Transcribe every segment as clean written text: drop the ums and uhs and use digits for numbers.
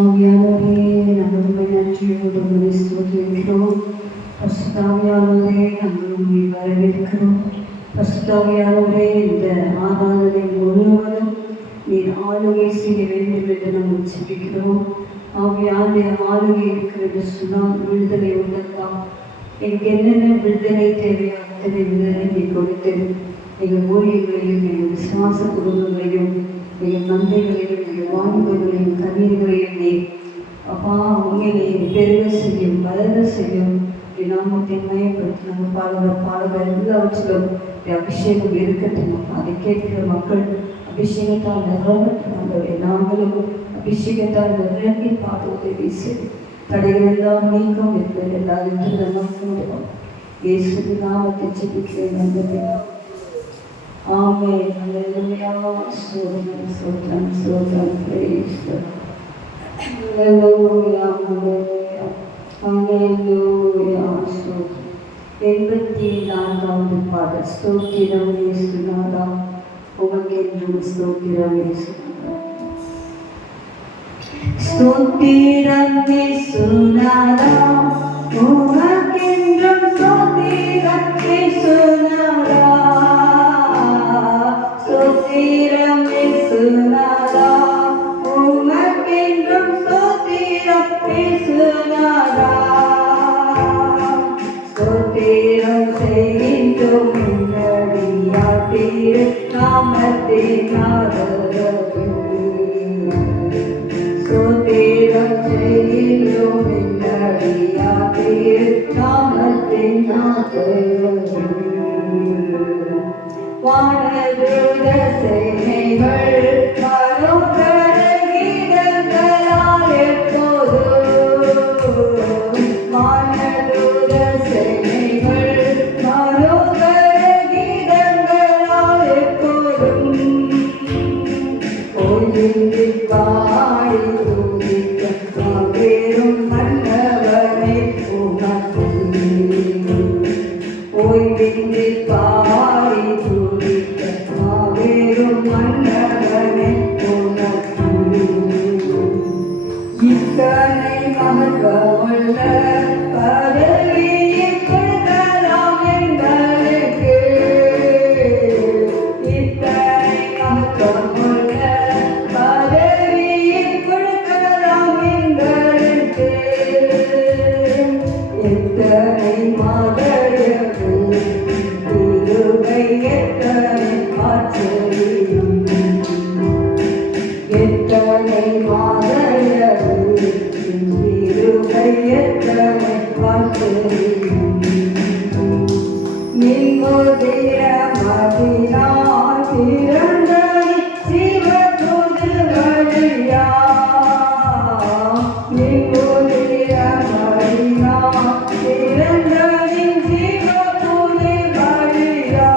ஆவியானவரே, நாங்கள் உம்மை நன்றியோடு உம்மை ஸ்தோத்திரிக்கிறோம். பரிசுத்தாவியானவரே, நாங்கள் உம்மை வரவேற்கிறோம். பரிசுத்தாவியானவரே, இந்த ஆராதனை முழுவதும் நீர் ஆளுகை செய்ய வேண்டும் என்று நாங்கள் ஜெபிக்கிறோம். ஆவியானவரே, ஆளுகை இருக்கிறது சொன்னால் விடுதலை உள்ளதா? எனக்கு என்னென்ன விடுதலை தேவையோ அத்தனை விடுதலை நீ கொடுத்து எங்கள் ஊழியர்களையும் எங்கள் விசுவாச குடும்பங்களையும் எங்கள் மந்தைகளையும் எங்கள் வாலிபர்களையும் கண்ணீர்களையும் நீ அப்பா உண்மையை பெருக செய்யும், வளர செய்யும். நாமத்தை மயப்படுத்தி நம்ம பாடல்கள் எல்லாவற்றிலும் அபிஷேகம் இருக்கட்டும். அதை கேட்கிற மக்கள் அபிஷேகத்தால் நிரம்பட்டும். நாங்களும் அபிஷேகத்தால் நிரம்பி பாட உதவி செய்யும். தடைகள் எல்லாம் நீக்கம் என்பது எல்லாரும் நமக்கு இயேசு நாமத்தை ஜெபிக்கிறேன். நன்றி. ஆமென். ஹல்லேலூயா. ஸ்தோத்திரம் ஸ்தோத்திரம் ஸ்தோத்திரம். பிரைஸ் தி ஹல்லேலூயா ஹல்லேலூயா ஹல்லேலூயா. ஸ்தோத்திரம். 84வது பாடல். ஸ்தோத்திரம் இயேசுநாதா, உமக்கென்றும் ஸ்தோத்திரம் இயேசுநாதா. ஸ்தோத்திரம் இயேசுநாதா, உமக்கென்றும் ஸ்தோத்திரம் இயேசுநாதா. ஸ்தோத்திரம் இயேசுநாதா, உமக்கென்றும் ஸ்தோத்திரம் இயேசுநாதா. ஸ்தோத்திரம் செய்கின்றோம் உன்னடியார் திரு நாமத்தினாலே. ஸ்தோத்திரம் செய்கின்றோம் உன்னடியார் திரு நாமத்தினாலே. வானதூத சேனைகள் மனோகர கீதங்களால் எப்போதும், வானதூத சேனைகள் மனோகர கீதங்களால் எப்போதும் ஒளிந்து பாடி துதிக்க மாபெரும் மன்னவனே உமக்கு ஓய்வின்றி பாடி துதிக்க மாபெரும் மன்னவனே உமக்கு. இத்தனை மகத்துவமுள்ள பதவியை கொடுக்கலாம் எங்களுக்கு. இத்தனை மகத்துவமுள்ள பதவியை கொடுக்கலாம் எங்களுக்கு. எத்தனை மகளவு இருகை, எத்தனை ஆச்சரியம். எத்தனை மகளவு இருகை, எத்தனை ஆச்சரியம். நின்முதிர மதினார் பிறந்தனை சிவபுது வழியா. நின்முதிர மதினார் பிறந்தனை சிவபுது வழியா.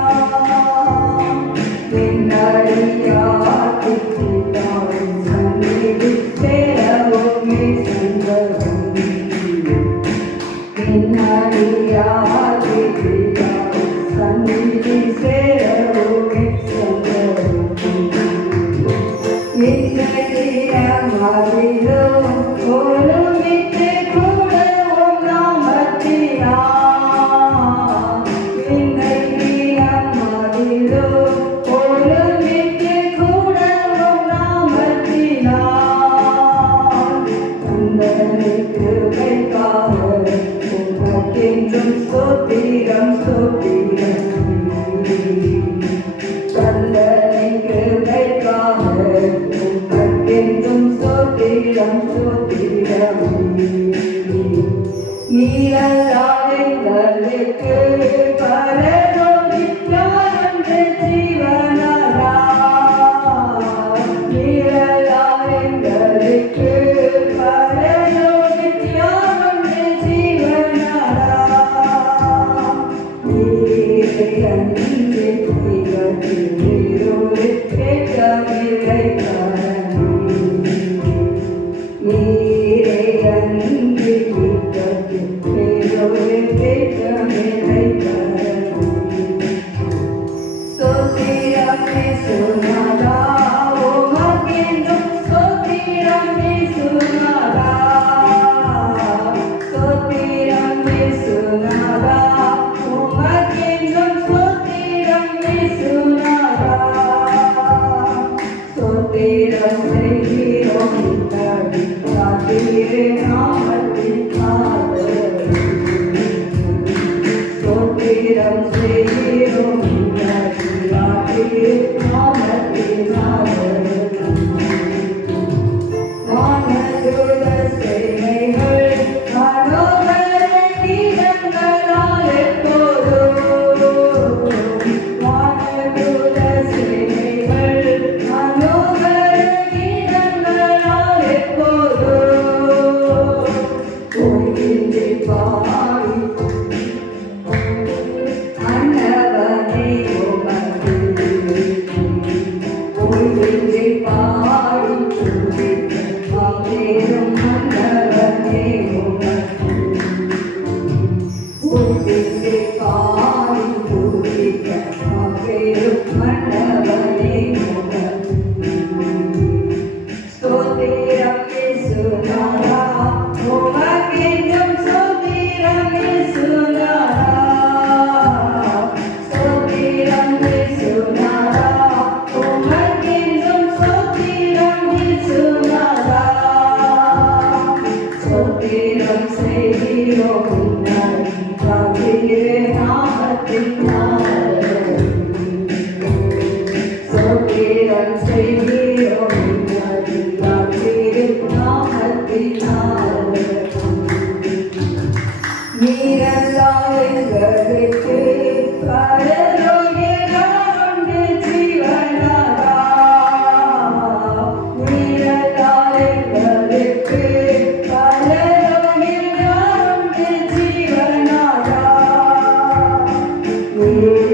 நின்னடியார் திட்டாய் சந்நிதி சேரவுமே சங்கரம். நின்னடியார் திட்டாய் சந்நிதி சேரவுமே சங்கரம். நின்னடிய மதிலோ ஒருமித்து கூடவும் நாமத்தினார். நின்னடிய மதிலோ ஒருமித்து கூடவும் நாமத்தினார். தந்தனை கிருபைக்காக உமக்கென்றும் ஸ்தோத்திரம் ஸ்தோத்திரம். தந்தனை கிருபைக்காக உமக்கென்றும் ஸ்தோத்திரம் ஸ்தோத்திரம். நீரல்லாதெங்களுக்கு பரலோகில் யாரென்று ஜீவனாரா. நீரல்லாதெங்களுக்கு பரலோகில் யாரென்று ஜீவனாரா. நீரே அன்பே தெய்வத்தின் நீரோடு கேட்கவில்லை காரணம். நீரே அன்பே தெய்வத்தின் நீரோடு கேட்கவில்லை காரணம். ஸ்தோத்திரம் செய்கிறோம் உன்னதியாகிய நாமத்தினாலே. வானதூத சேனைகள் மனோகர கீதங்களால் எப்போதும் வானதூத சேனைகள் மனோகர கீதங்களால் எப்போதும் போகின்றே பாடி அன்னவனே உமக்கு போகின்றே பாடி துதிக்கும் அன்னவனே உமக்கு போகின்றே பாடி துதிக்கும் அன்னவனே உமக்கு. ஸ்தோத்திரம் இயேசுநாதா உமக்கென்றும் ஸ்தோத்திரம் இயேசுநாதா. ஸ்தோத்திரம் இயேசுநாதா உமக்கென்றும் ஸ்தோத்திரம் இயேசுநாதா. ஸ்தோத்திரம் செய்கிறோம் உன்னதியாகிய நாமத்தினாலே. ஸ்தோத்திரம் செய்கிறோம் உன்னதியாகிய நாமத்தினாலே. நீரல்லால் எங்களுக்கு பரலோகமுண்டு ஜீவனாதா. நீரல்லால் எங்களுக்கு பரலோகமுண்டு ஜீவனாதா. நீரே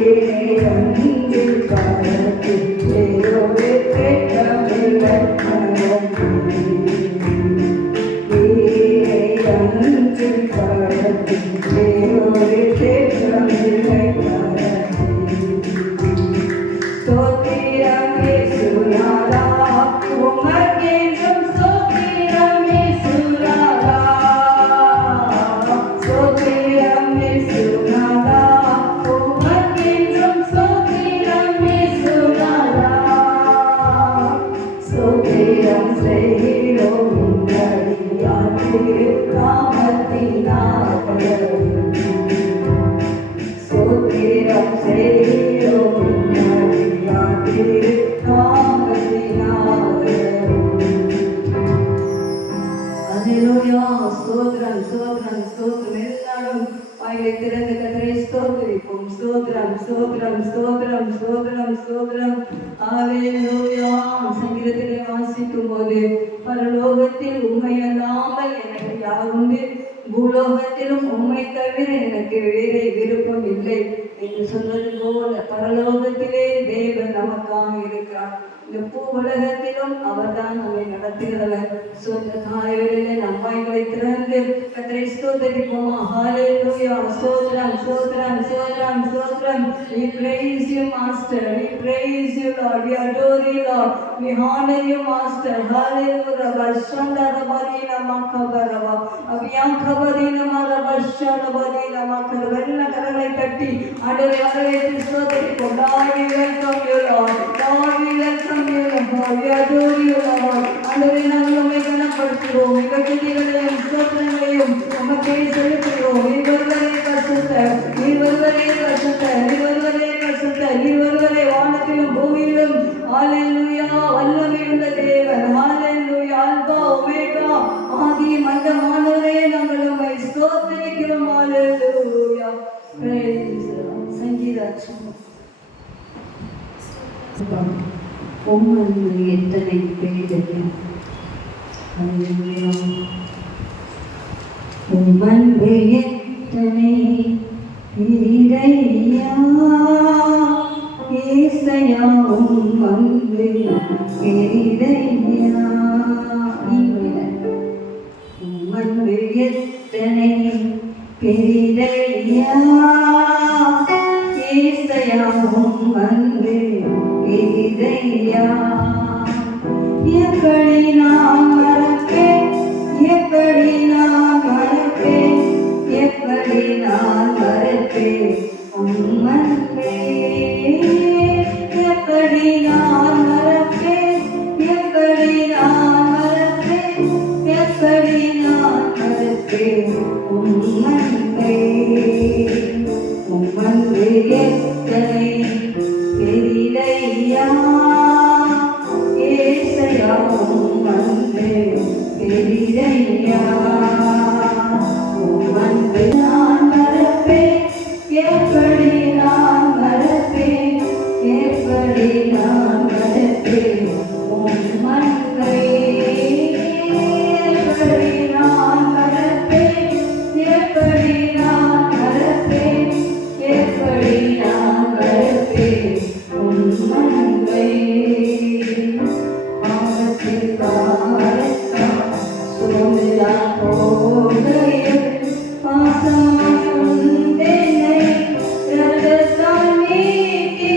அன்பில் கரத்தில் தேரோடு கேட்கவில்லை ஸ்தோத்திரம் இயேசுநாதா உமக்கென்றும் ஸ்தோத்திரம் இயேசுநாதா. ஸ்தோத்திரம் இயேசுநாதா உமக்கென்றும் ஸ்தோத்திரம் இயேசுநாதா. ஸ்தோத்திரம் செய்கிறோம் உன்னதியாகிய நாமத்தினாலே. ஸ்தோத்திரம் செய்கிறோம் உன்னதியாகிய நாமத்தினாலே. அல்லேலூயா. ஸ்தோத்திரம் ஸ்தோத்திரம் ஸ்தோத்திரம். எல்லாரும் வாயிலை திறந்து கர்த்தரை ஸ்தோத்திரிப்போம். ஸ்தோத்திரம் ஸ்தோத்திரம் ஸ்தோத்திரம் ஸ்தோத்திரம் ஸ்தோத்திரம். அல்லேலூயா. சங்கீதத்திலே வாசிக்கும் போது பரலோகத்தில் உம்மை அல்லாமல் எனக்கு யாருண்டு, பூலோகத்திலும் உம்மை தவிர எனக்கு வேறே விருப்பம் இல்லை என்று சொன்னது போல பரலோகத்திலே தேவன் நமக்காக இருக்கிறார். இந்த பூ உலகத்திலும் அவர்தான் நம்மை நடத்துகிறவர். சொந்த காலைகளிலே நம் வாய்களை திறந்து கர்த்தரை ஸ்தோத்திரிப்போமா. ஹல்லேலூயா. ஸ்தோத்திரம் ஸ்தோத்திரம் ஸ்தோத்திரம் ஸ்தோத்திரம். We praise you master, we praise you Lord, we adore you Lord, we honor you master. Hallelujah. Bashanda rabarina makabarava abiyakabarina marabashana makarvanna karalai tatti adare வரவேற்று ஸ்தோத்திரிப்போம். Lord, we welcome you Lord, Lord, we welcome you Lord, we adore you Lord. ஆண்டவரே, நாங்கள் உம்மை கனப்படுத்துகிறோம். எங்கள் துதிகளையும் ஸ்தோத்திரங்களையும் உமக்கே செலுத்துகிறோம். நீர் ஒருவரே பரிசுத்தர், நீர் ஒருவரே பரிசுத்தர், நீர் ஒருவரே பரிசுத்தர், நீர் ஒருவரே வானத்திலும் பூமியிலும் ஹல்லேலூயா வல்லமையுள்ள தேவன். ஹல்லேலூயா. அல்பா ஒமேகா ஆதியும் அந்தமானவரே, நாங்கள் உம்மை ஸ்தோத்திரிக்கிறோம். ஹல்லேலூயா. Praise the Lord. சங்கீதாட்சம் உம்மன்பு எத்தனை பெரிதையா. ஹல்லேலூயா. உம்மன்பு எத்தனை பெரிதையா. ஏசையா உம்மன்பு பெரிதையா. உம்மன்பு எத்தனை பெரிதையா. ஏசையா உம்மன்பு பெரிதையா. எப்படி நான் மறப்பேன், எப்படி நான் மறப்பேன், எப்படி நான் மறப்பேன் உம்மன்பே. எப்படி நான் மறப்பேன், எப்படி நான் மறப்பேன், எப்படி நான் மறப்பேன் உம்மன்பே. உம்மன்பே எத்தனை பெரிதையா ஏசையா உம் அன்பு பெரிதையா உம் அன்பை நான் மறப்பேன் எப்படி நான் மறப்பேன் எப்படி நான் மறப்பேன் உம் அன்பை எப்படி நான் மறப்பேன் எப்படி நான் மறப்பேன் எப்படி நான் மறப்பேன் உம் அன்பை பாவத்தில் காலத்தான் சோர்ந்துதான் போகையில் பாசமாய் வந்தென்னை இரத்தத்தால் மீட்டி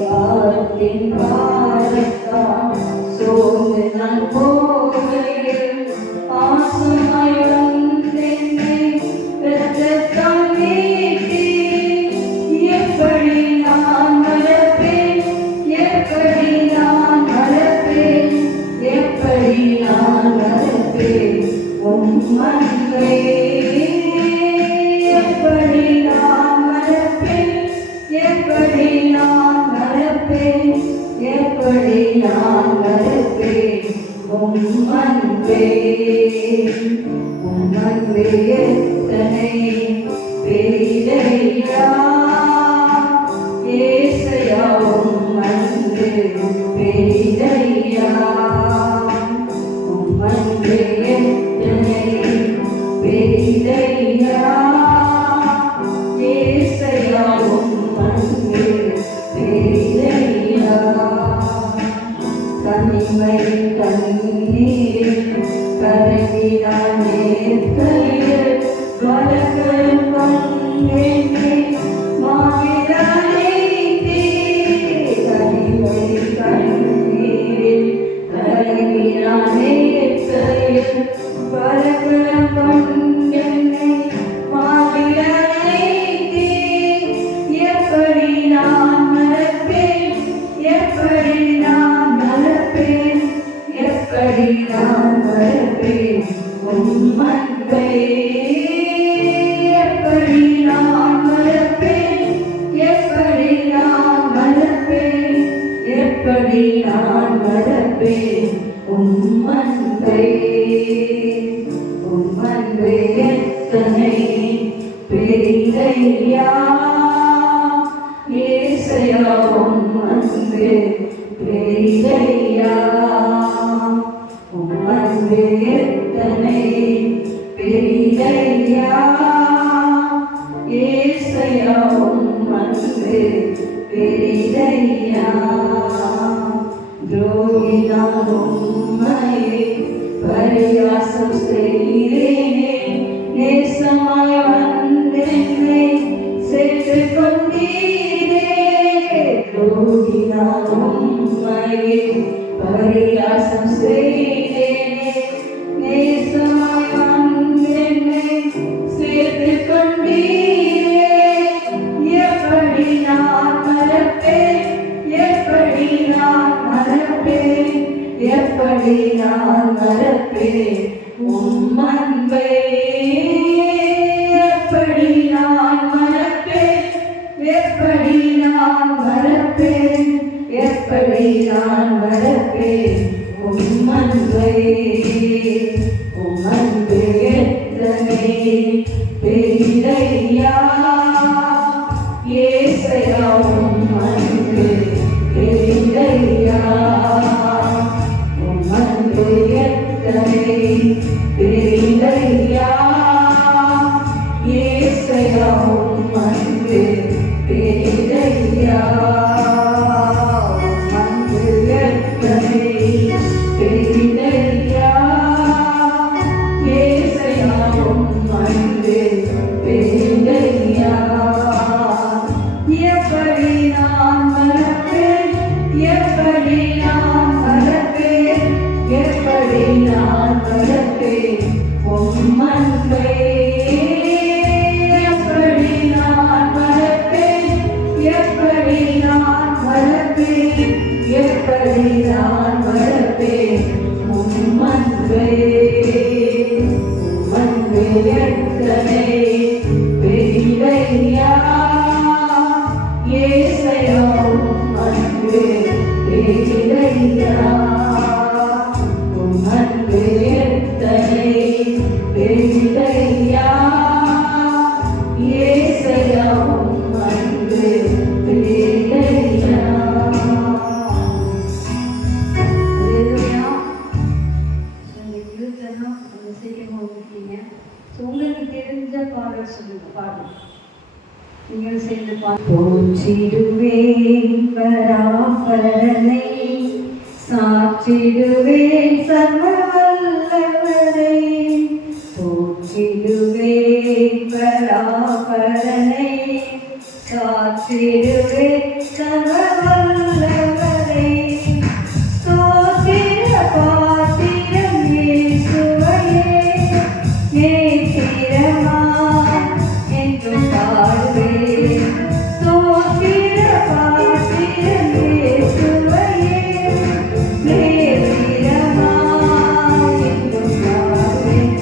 பாவத்தின் பாரத்தால் சோர்ந்துதான் போகையில் பாசமாய் வந்தென்னை இரத்தத்தால் மீட்டி எப்படி நான் மறப்பேன் எப்படி நான் மறப்பேன் எப்படி நான் மறப்பேன் உம் அன்பை எப்படி நான் மறப்பேன் எப்படி நான் மறப்பேன் எப்படி நான் மறப்பேன் உம் அன்பை உம் அன்பை எத்தனை பெரிதையா ஏசையா உம் அன்பு பெரிதையா உம் அன்பு எத்தனை பெரிதையா ஏசையா உம் அன்பு பெரிதையா கனிமை கண்ணீரில் கரங்கினான் நேர்கையில் வலக்கரம் கொண்டேனே மாவிடானே கனிமை கண்ணீரில் கரங்கினான் நேர்கையில் வலக்கரம் கொண்டேனே மாவிடானே எப்படி நான் மறப்பேன் எப்படி நான் மறப்பேன் எப்படி நான் மறப்பேன் உம் அன்பை எப்படி நான் மறப்பேன் எப்படி நான் மறப்பேன் எப்படி நான் மறப்பேன் உம் அன்பை உம் அன்பை எத்தனை பெரிதையா ஏசையா உம் அன்பு பெரிதையா உம் அன்பு எத்தனை பெரிதையா ஏசையா உம் அன்பு பெரிதையா துரோகினான் உம்மையே பரியாசம் செய்தேனே நேசமாய் வந்தென்னை சேர்த்துக் கொண்டீரே துரோகினான் உம்மையே பரியாசம் செய்தேனே நேசமாய் வந்தென்னை சேர்த்துக் கொண்டீரே எப்படி நான் மறப்பேன் எப்படி நான் மறப்பேன் எப்படி நான் மறப்பேன் உம் அன்பை எப்படி நான் மறப்பேன் எப்படி நான் மறப்பேன் எப்படி நான் மறப்பேன் உம் அன்பை உம் அன்பு எத்தனை பெரிதையா ஏசையா உம் அன்பு பெரிதையா உம் அன்பு எத்தனை பெரிதையா ஏசையா உம் அன்பு பெரிதையா உம் அன்பு எத்தனை பெரிதையா போற்றிடுவேன் பராபரனை, சாற்றிடுவேன் சர்வ வல்லவரை. போற்றிடுவேன் பராபரனை, சாற்றிடுவேன் சர்வ வல்லவரை. ஸ்தோத்திர பாத்திரம் இயேசுவையே, நேத்திரமா என்றும் பாடுவேன். ஸ்தோத்திர பாத்திரம் இயேசுவையே, நேத்திரமா என்றும் பாடுவேன்.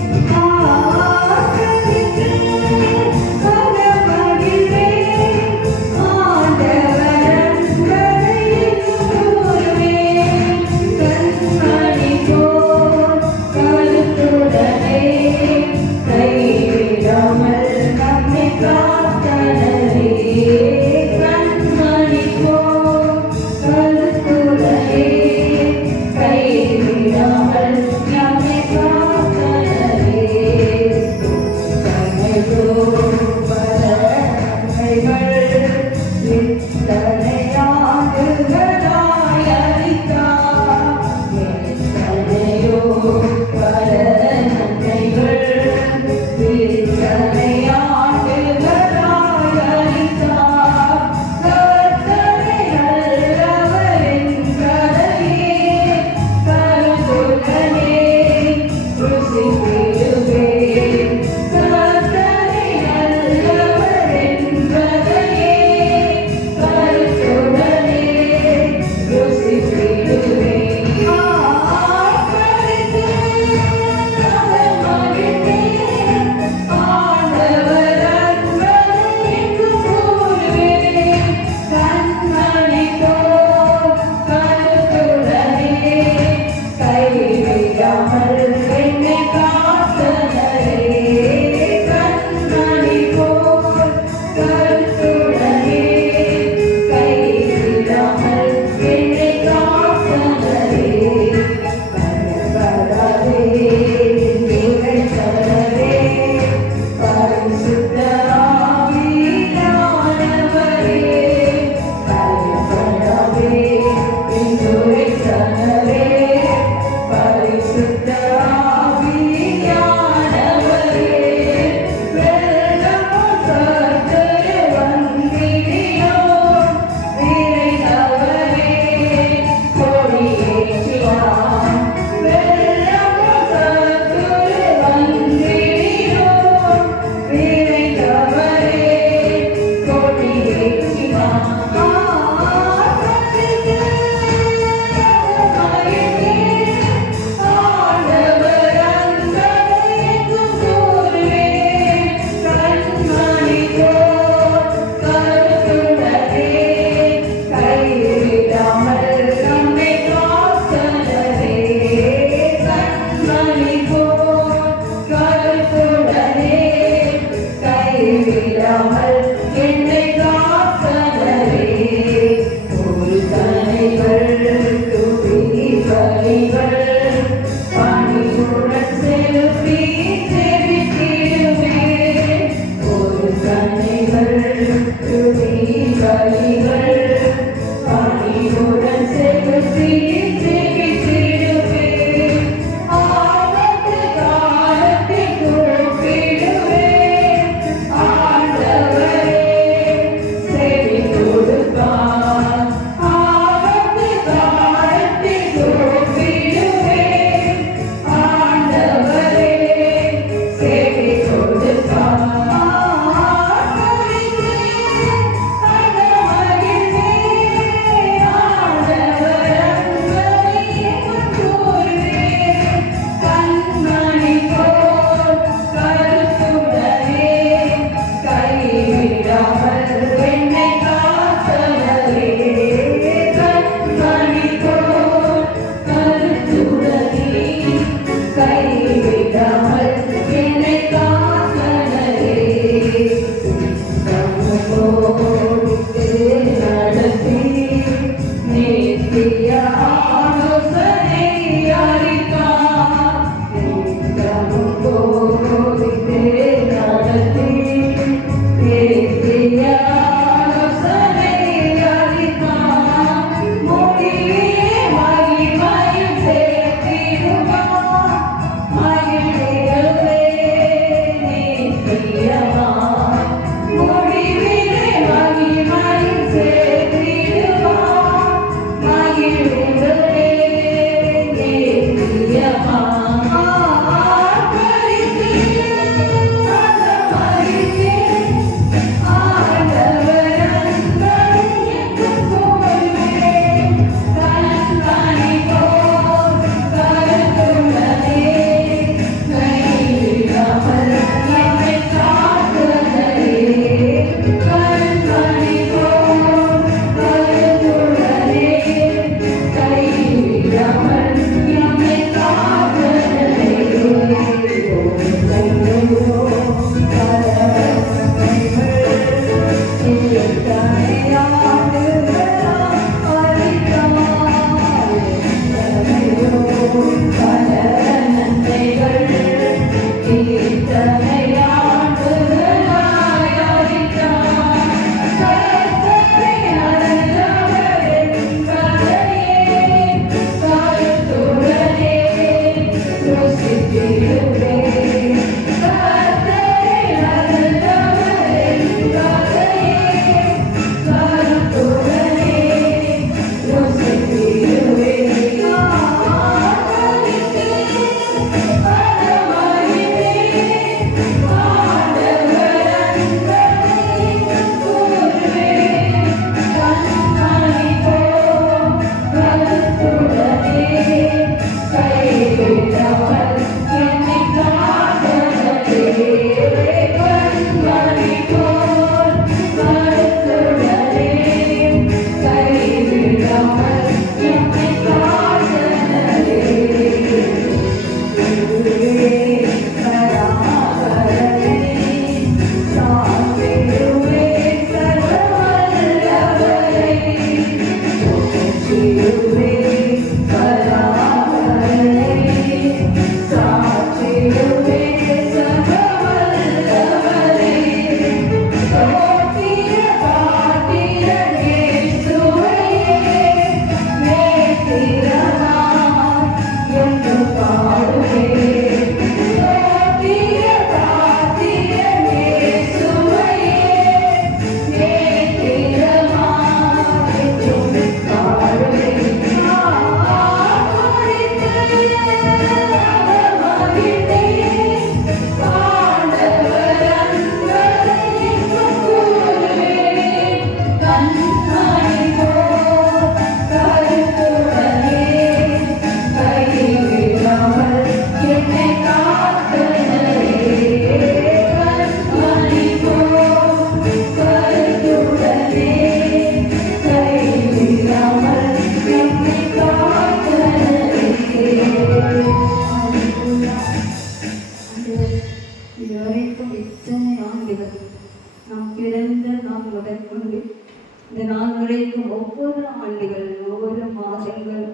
இதுவரைக்கும் இத்தனை ஆண்டுகள் நாம் பிறந்த நாள் முதற்கொண்டு இந்த நாள் வரைக்கும் ஒவ்வொரு ஆண்டுகள், ஒவ்வொரு மாதங்கள்,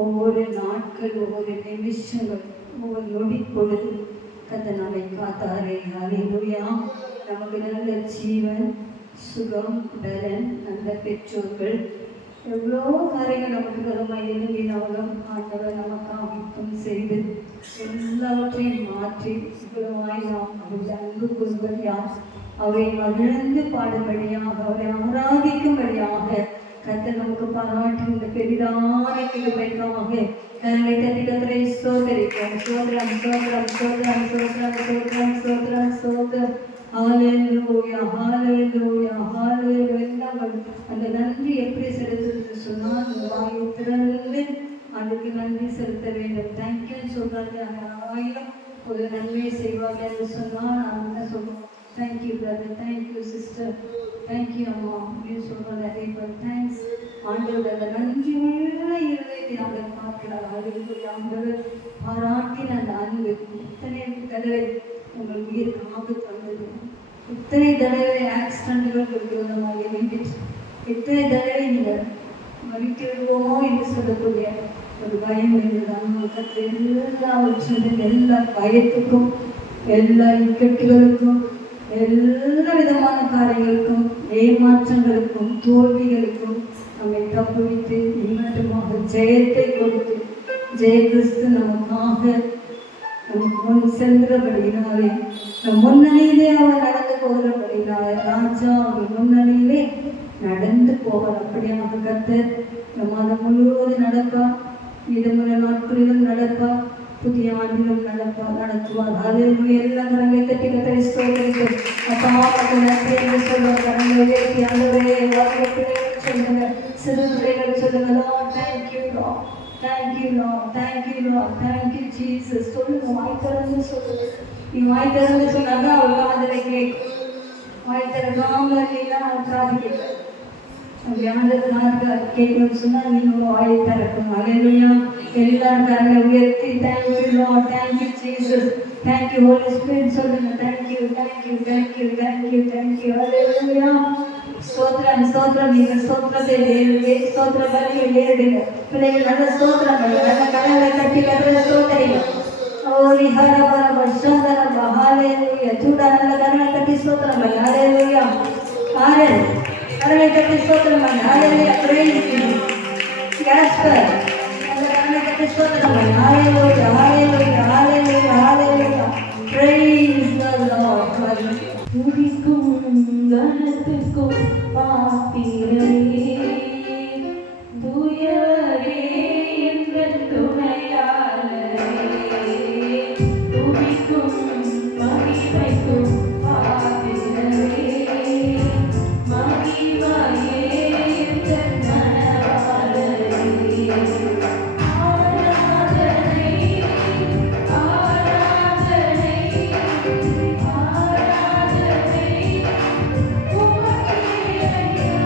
ஒவ்வொரு நாட்கள், ஒவ்வொரு நிமிஷங்கள், ஒவ்வொரு நொடி பொழுது கர்த்தர் நம்மை காத்தாரே. ஹல்லேலூயா. நமக்கு நல்ல ஜீவன், சுகம், பலன், நல்ல பெற்றோர்கள், எவ்வளோ காரியங்கள் நமக்கு விதமாக எழுதினாலும் ஆண்டவர் நமக்காக யுத்தம் செய்து எல்லாவற்றையும் மாற்றி இவ்வளவாய் நாம் அவருடைய அன்பு கூறும்படியாக, அவரை மகிழ்ந்து பாடும்படியாக, அவரை ஆராதிக்கும்படியாக கர்த்தர் நமக்கு பாராட்டி இந்த பெரிதான கிருபைக்காக கரங்களை தட்டி கர்த்தரை ஸ்தோத்திரிப்போம். ஸ்தோத்திரம், ஸ்தோத்திரம், ஸ்தோத்திரம், ஸ்தோத்திரம், ஸ்தோத்திரம், ஸ்தோத்திரம், ஸ்தோத்திரம். ஹல்லேலூயா, ஹல்லேலூயா, ஹல்லேலூயா. அந்த நன்றி எப்படி செலுத்துறது சொன்னால் வாயை திறந்து அதுக்கு நன்றி செலுத்த வேண்டும். தேங்க்யூன்னு சொல்றாங்க. ஆயிரம் ஒரு நன்மையை செய்வாங்க என்று சொன்னால் நான் என்ன சொல்லுவோம்? Thank you brother, thank you sister, thank you அம்மா அப்படின்னு சொல்கிறோம். நிறைய பேர் தேங்க்ஸ் ஆண்டவர் அந்த நன்றி உள்ள இருதயத்தை அவர் பார்க்கிறார். அதுக்கு ஆண்டவர் பாராட்டின அந்த அன்பு. இத்தனை தடவை உங்கள் உயிருக்கு ஆபத்து வந்தது, இத்தனை தடவை ஆக்சிடென்ட்கள் விரோதமாக எழுதிட்டு, இத்தனை தடவை நீங்கள் மறித்து விடுவோமோ என்று சொல்லக்கூடிய ஒரு பயம் இருந்தது. எல்லாவற்றிலும், எல்லா பயத்துக்கும், எல்லா இக்கட்டுகளுக்கும், எல்லா விதமான காரியங்களுக்கும், ஏமாற்றங்களுக்கும், தோல்விகளுக்கும் நம்மை தப்புவித்து இன்னட்டுமாக ஜெயத்தை கொடுத்து ஜெய கிறிஸ்து நமக்காக நமக்கு முன் செல்கிறபடினாலே, நம் முன்னணியிலே அவர் நடந்து போகிறபடினாலே, ராஜா அவர் முன்னணியிலே நடந்து போவார். அப்படியாக கர்த்தர் நம் மாதம் முழுவதும் நடப்பார், மீதமுள்ள நாட்களிலும் நடப்பார், புதிய ஆண்டிலும் நடத்துவார். அதில் எல்லா கரங்களை தட்டி கர்த்தரை ஸ்தோத்திரிக்கிறோம். அப்பா நன்றி என்று சொல்லுவார். கரங்களை உயர்த்தி ஆண்டவரே பிள்ளைகள் சொல்லுங்க, சிறு பிள்ளைகள் சொல்லுங்க. Lord thank you lord, thank you lord, thank you lord, thank you Jesus. சொல்லுங்க, வாய் திறந்து சொல்லுங்க. நீ வாய் திறந்து சொன்னாதான் அவர் காதலை கேட்கும். வாய் திறக்காம இல்லைன்னா அவர் காது கேட்கும். கேட்கணும்னு சொன்னா நீங்க வாயை திறக்கும். ஹல்லேலூயா. எல்லா கரங்களை உயர்த்தி thank you lord, thank you Jesus, thank you holy spirit சொல்லுங்க. Thank you, thank you, thank you, thank you, thank you. Hallelujah. ஸ்தோத்திரம், ஸ்தோத்திரம். நீங்கள் ஸ்தோத்திரத்தை ஸ்தோத்திர பலிகள் ஏறிடுங்க. பிள்ளைகள் நல்ல ஸ்தோத்திரம், நல்ல கடலை கட்டி கட்டுற ஸ்தோத்திரிங்க. ஓரி ஹரபரப சந்தரப. ஹல்லேலூயா. சூடா நல்ல கடலை கட்டி ஸ்தோத்திரம். ஹல்லேலூயா. ஆரன் கடலை கட்டி ஸ்தோத்திரம். ஹல்லேலூயா. பிரைஸ் யூ காஸ்பர். நல்ல கடலை கட்டி ஸ்தோத்திரம். Hallelujah, hallelujah, hallelujah, hallelujah. Praise the lord. துதிக்கும் கனத்துக்கும் பாத்திரரே, தூயவரே எங்கள் துணையாளரே, துதிக்கும் மகிமைக்கும் பாத்திரரே, மகிமையே எங்கள் மனவாளரே. ஆராதனை, ஆராதனை, ஆராதனை உமக்கே ஐயா.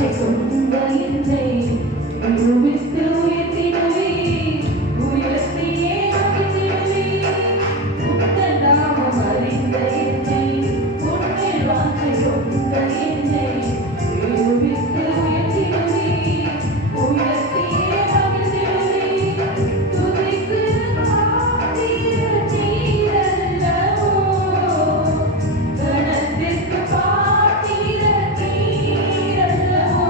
வாஞ்சை கொண்ட என்னை விடுவித்து உயர்த்திடுவே உயர்த்தியே மகிழ்ந்திடுவே உந்தன் நாமம் அறிந்த என்னை உன்மேல் வாஞ்சை கொண்ட என்னை விடுவித்து உயர்த்திடுவே உயர்த்தியே மகிழ்ந்திடுவே துதிக்கு பாத்திர நீரல்லவோ கணத்திற்கு பாத்திர நீரல்லவோ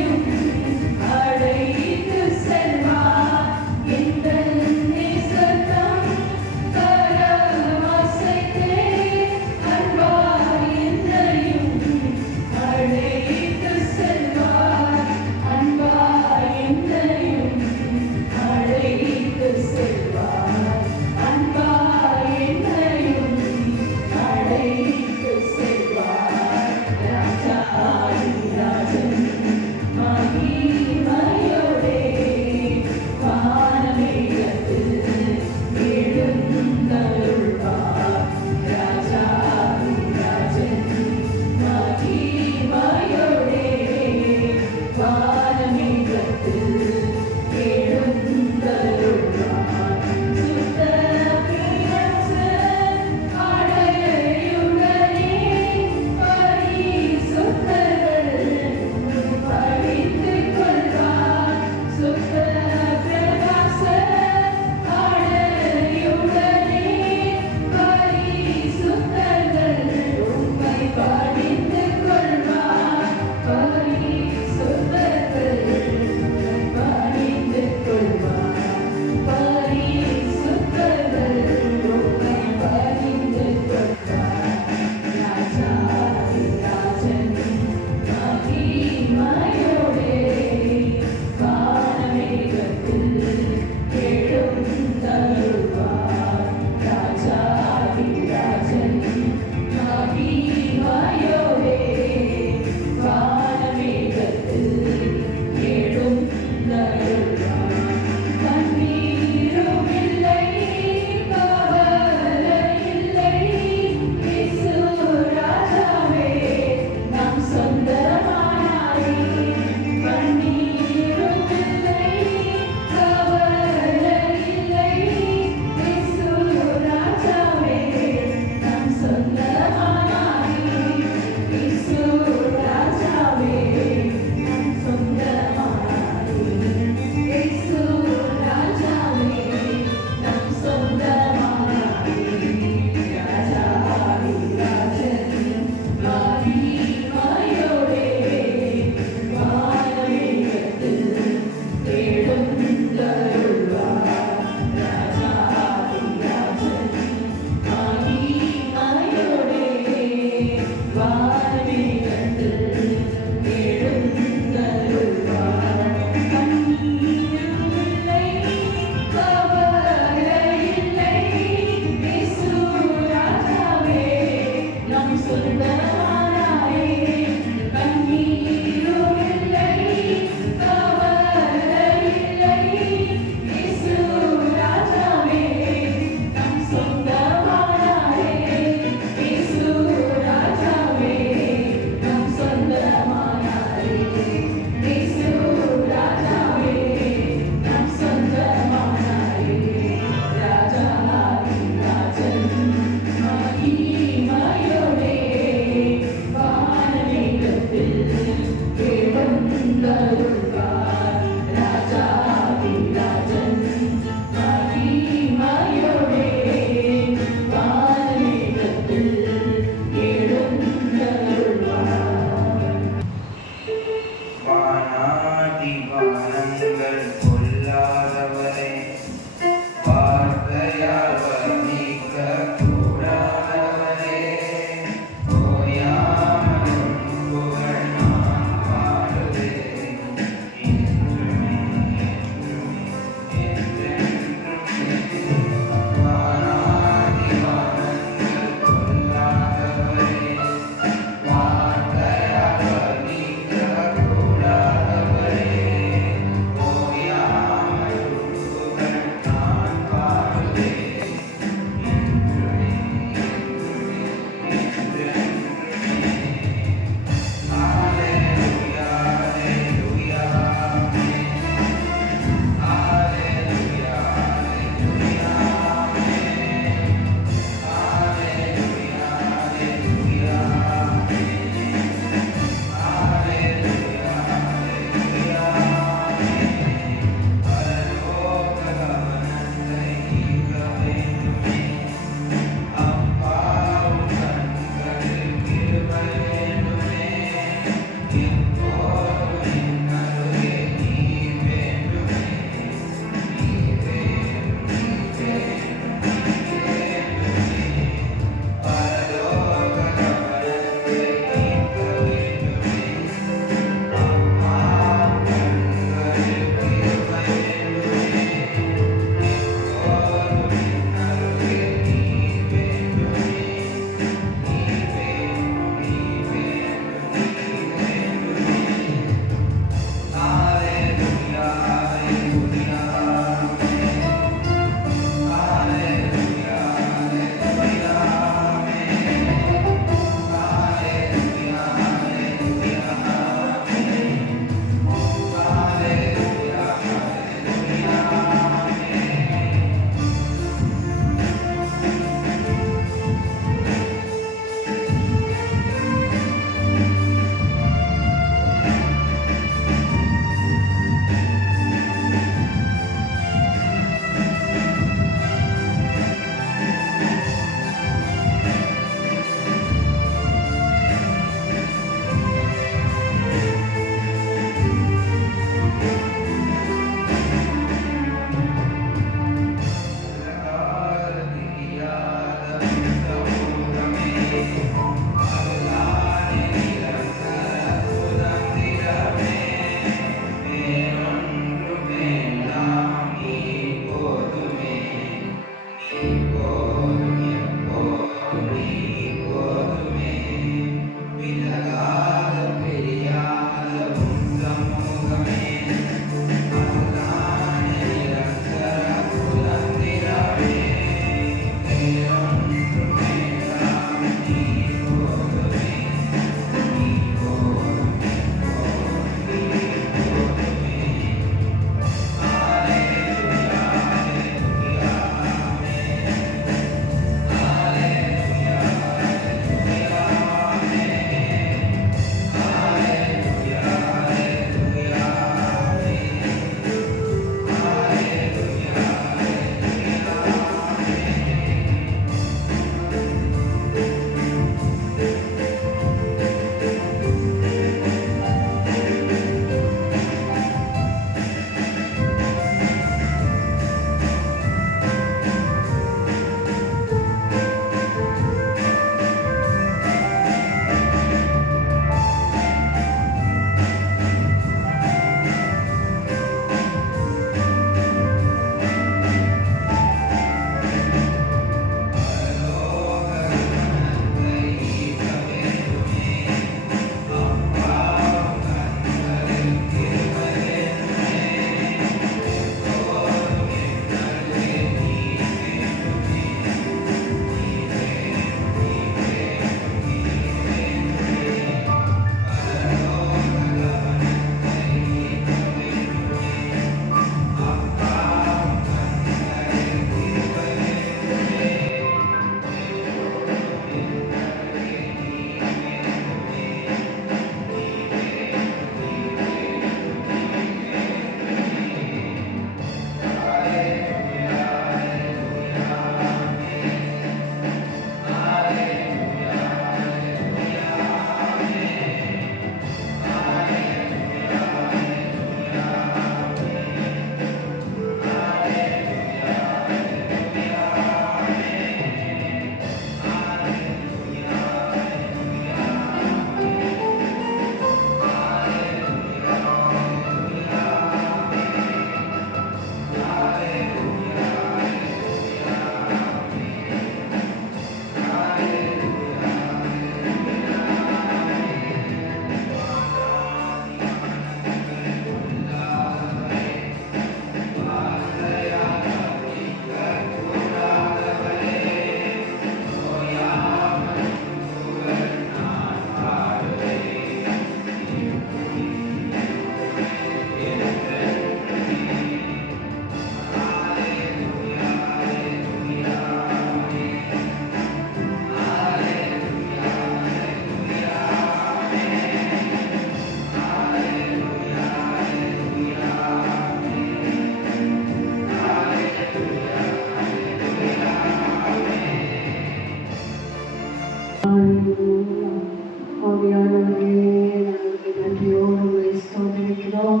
நாங்கள் நன்றியோடு உங்களை ஸ்தோத்திரிக்கிறோம்.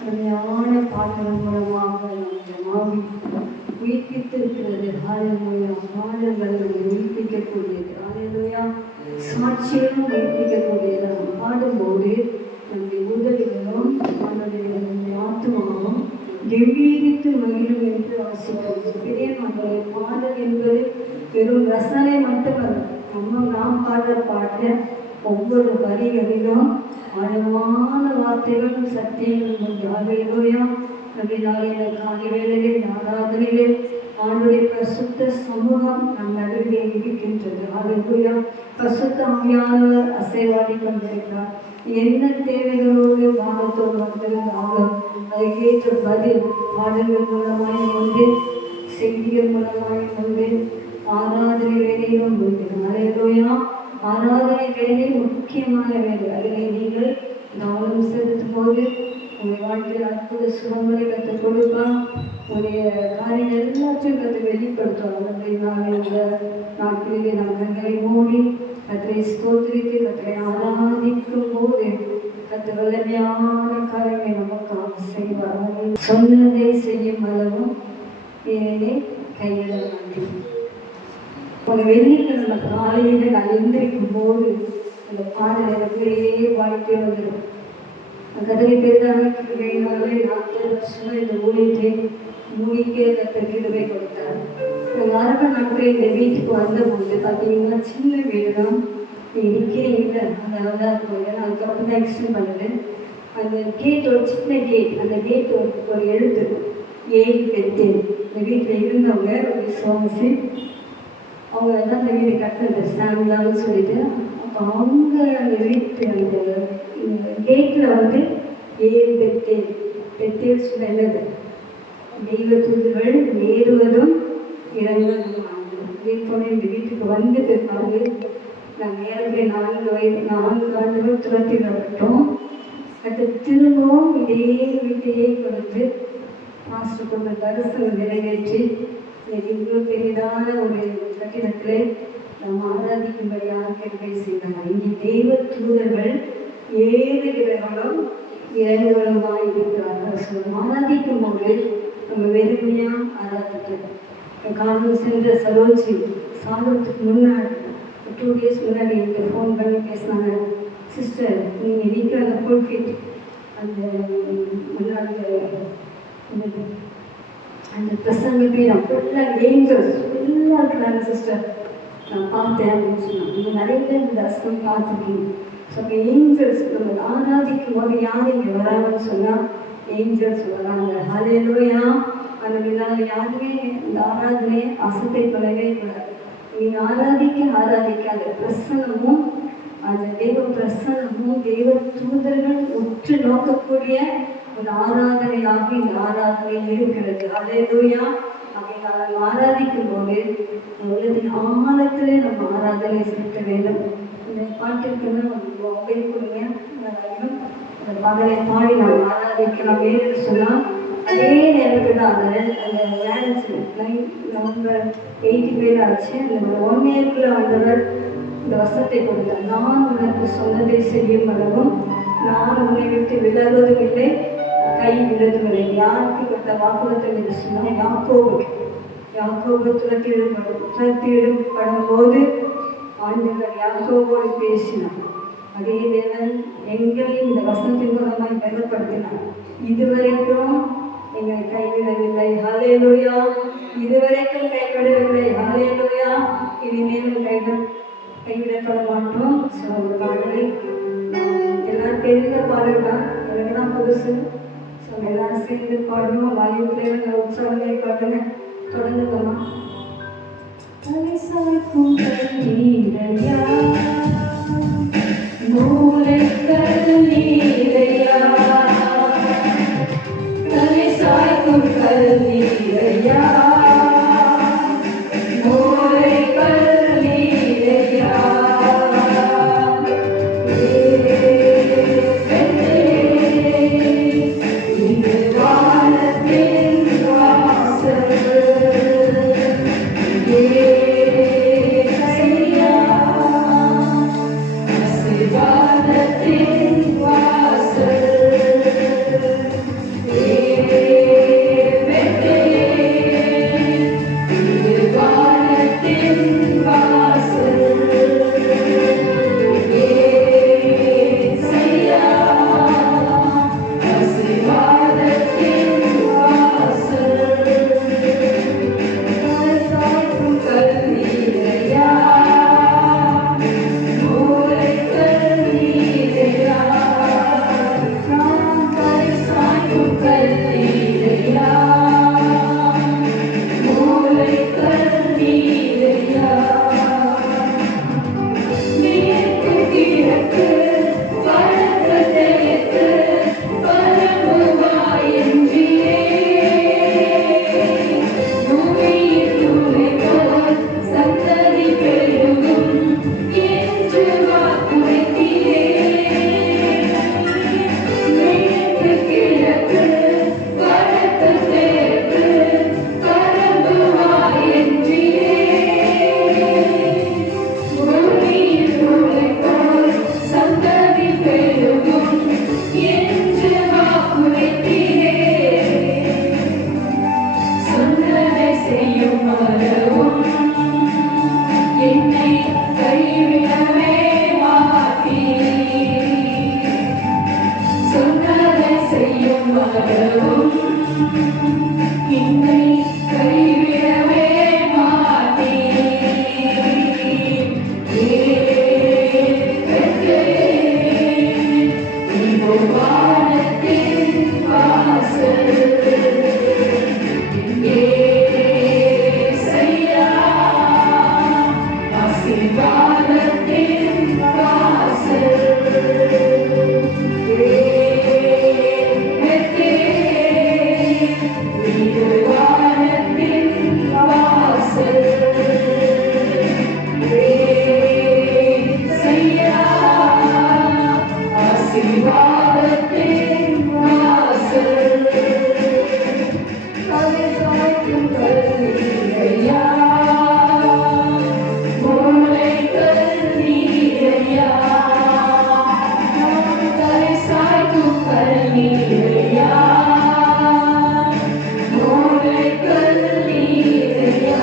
அருமையான பாடல்கள் மூலமாக நம்முடைய ஆவி உயிர்ப்பித்திருக்கிறது. ஹalleluya. பாடல்கள் நம்மை உயிர்ப்பிக்கக்கூடியது. ஹalleluya. சாட்சியம் உயிர்ப்பிக்கக்கூடியது. நாம் பாடும்போது நம்முடைய உதடுகளும் நம்முடைய ஆத்மாவும் கம்பீரித்து மகிழும் என்று வாசிக்கிறோம். நம்முடைய பாடல் என்பது வெறும் ரசனை மட்டுமல்ல. நாம் பாடுற பாட்ட ஒவ்வொரு வரிகளிலும் ஆழமான வார்த்தைகளும் சத்தியங்களும் உண்டு. ஹalleluya. நாளில காலை வேளையிலே ஆராதனையிலே ஆண்டுடைய பரிசுத்த சமூகம் நம் நடுவே இருக்கின்றது. ஹalleluya. பரிசுத்த ஆவியானவர் அசைவாடி கொண்டிருக்கிறார். என்ன தேவைகளோடு பாவத்தோடு வந்திருந்தாலும் அதற்கேற்ற பதில் பாடல்கள் மூலமாய் உண்டு, செய்திகள் மூலமாய் உண்டு, ஆராதனை வேலையிலும் உண்டு. ஹalleluya. ஆராதனை வேலை முக்கியமான வேலை. அதிலே நீங்கள் கவனம் செலுத்தும் போது உங்கள் வாழ்க்கையில் அற்புத சுகங்களை கற்றுக் கொடுப்பான். உங்களுடைய காரியங்கள் எல்லாத்தையும் கற்று வெளிப்படுத்துவாங்க. இந்த நாட்களிலே நம் கண்களை மூடி கத்தரை ஸ்தோத்திரித்து கத்தரை ஆராதிக்கும் போது கத்து வல்லமையான காரியங்களை நமக்காக செய்வார்கள். சொன்னதை செய்யும் அளவும் ஏனே கையிட மாட்டேன். ஒரு வெள்ளிக்கிழமை காலையில் நான் எழுந்திருக்கும் போது அந்த பாடல் எனக்குள்ளே வாழ்க்கை வந்துடும். கதவை பெரிதானாலே 40 வருஷமா இந்த ஊழியத்தை முடிக்க கத்த கிருபை கொடுத்தார். ஆரம்ப நாட்கள் இந்த வீட்டுக்கு வந்தபோது பார்த்தீங்கன்னா சின்ன வீடு தான், இருக்கே இல்லை. அதனால தான் இருக்கும். ஏன்னா அதுக்கப்புறம் தான் எக்ஸ்டெண்ட் பண்ணுது. அந்த கேட் ஒரு சின்ன கேட், அந்த கேட் ஒரு எழுத்து 7 பெத்து. இந்த வீட்டில் இருந்தவங்க ஒரு விசுவாசி, அவங்க தான் அந்த வீடு கட்டினது சாமிலான்னு சொல்லிட்டு. அப்போ அவங்க அந்த வீட்டு அந்த கேட்டில் வந்து 7 பெத்தேல் சொன்னது தெய்வ தூதுகள் ஏறுவதும் இறங்குவதும் ஆகும். இந்த வீட்டுக்கு வந்து பிற்பாடு நாங்கள் ஏற்கனவே 4 ஆண்டுகள் துரத்தி வரட்டோம். அது திரும்பவும் இதே வீட்டையே கொடுத்து மாஸ்டர் கொண்ட தரிசனம் நிறைவேற்றி இவ்வளோ பெரிதான ஒரு கட்டிடத்திலே நாம் ஆராதிக்கும்படியாக கிருபை செய்தார். இங்கே தெய்வ தூதர்கள் ஏறுகிறவர்களும் இறங்குகளுமாய் இருக்கிறார்கள். ஆராதிக்கும் போது நம்ம வெறுமையாக ஆராதிக்கிறோம். காரணம் சென்ற சரோஜி சாதத்துக்கு முன்னாடி 2 days முன்னாடி எனக்கு ஃபோன் பண்ணி பேசினாங்க. சிஸ்டர், நீங்கள் இருக்கிற அந்த புல்ஃபிட் அந்த முன்னாடி அந்த பிரசங்கத்தை நான் ஃபுல்லாக ஏஞ்சல்ஸ் ஃபுல்லாக இருக்கிறாங்க சிஸ்டர், நான் பார்த்தேன் அப்படின்னு சொன்னாங்க. நீங்கள் நிறைய பேர் இந்த தரிசனம் பார்த்துருக்கீங்க. ஸோ அப்போ ஏஞ்சல்ஸ் நம்ம ஆராதிக்கும் போது யார் இங்கே வராங்கன்னு சொன்னால் ஏஞ்சல்ஸ் வராங்க. ஹalleluya. அந்த விழாவில் யாருமே இந்த ஆராதனையை அசத்தை கொள்ளவே கூடாது. நீங்கள் ஆராதிக்க அந்த பிரசனமும் அந்த தெய்வ பிரசனமும் தெய்வ தூதர்கள் உற்று நோக்கக்கூடிய ஒரு ஆராதனையாக இந்த ஆராதனை இருக்கிறது. ஹalleluya. அப்படினால் நம்ம ஆராதிக்கும் போது உலகத்தின் ஆழத்திலே நம்ம ஆராதனை செலுத்த வேண்டும். இந்த பாட்டிற்குன்னு மொபைல் கொடுங்க, அந்த பாடலை பாடி நம்ம ஆராதிக்கலாம். வேறு சொன்னால் அதே நேரத்தில் தான் அந்த வேலன்ஸ் நவம்பர் 80 ஆச்சு. அந்த 1 year வந்தவர் இந்த வசத்தை கொடுத்தார். நான் உனக்கு சொன்னதை செய்யும் அளவும் நான் உன்னை விட்டு விலகுவதும் இல்லை, கை விடுவதும் இல்லை. யாருக்கு கொடுத்த வாக்குறுத்தல் என்று சொன்னால் யாக்கோபு துரத்தியிடப்படும் போது ஆண்டவர் யாக்கோபோடு பேசினார். அதே தேவன் எங்களையும் இந்த வசனத்தின் மூலமாய் பலப்படுத்தினார். இதுவரைக்கும் எங்களை கைவிடவில்லை. ஹalleluya. இதுவரைக்கும் கைவிடவில்லை. ஹalleluya. இனிமேலும் கைவிடப்பட மாட்டோம். ஸோ ஒரு பாடலை எல்லாரும் தெரிந்த பாடல் தான், எனக்கு தான் புதுசு. ஸோ எல்லாரும் சேர்ந்து பாடணும். வாயுக்குள்ளே உற்சாகமே பாடுங்க. தொடர்ந்துக்கமா. தலை சாய்க்கும் நீரையா மூளைகள் நீரையா, தலை சாய்க்கும் நீரையா மூளைகள் நீரையா, இது வானத்தின் வாசல் ஏசையா. ஆசீர்வாதத்தின் வாசல் தலை சாய்க்கும் கல்வியையா மூளை கல்வியையா தலை சாய்க்கும் கல்வியையா மூளை கல்வியையா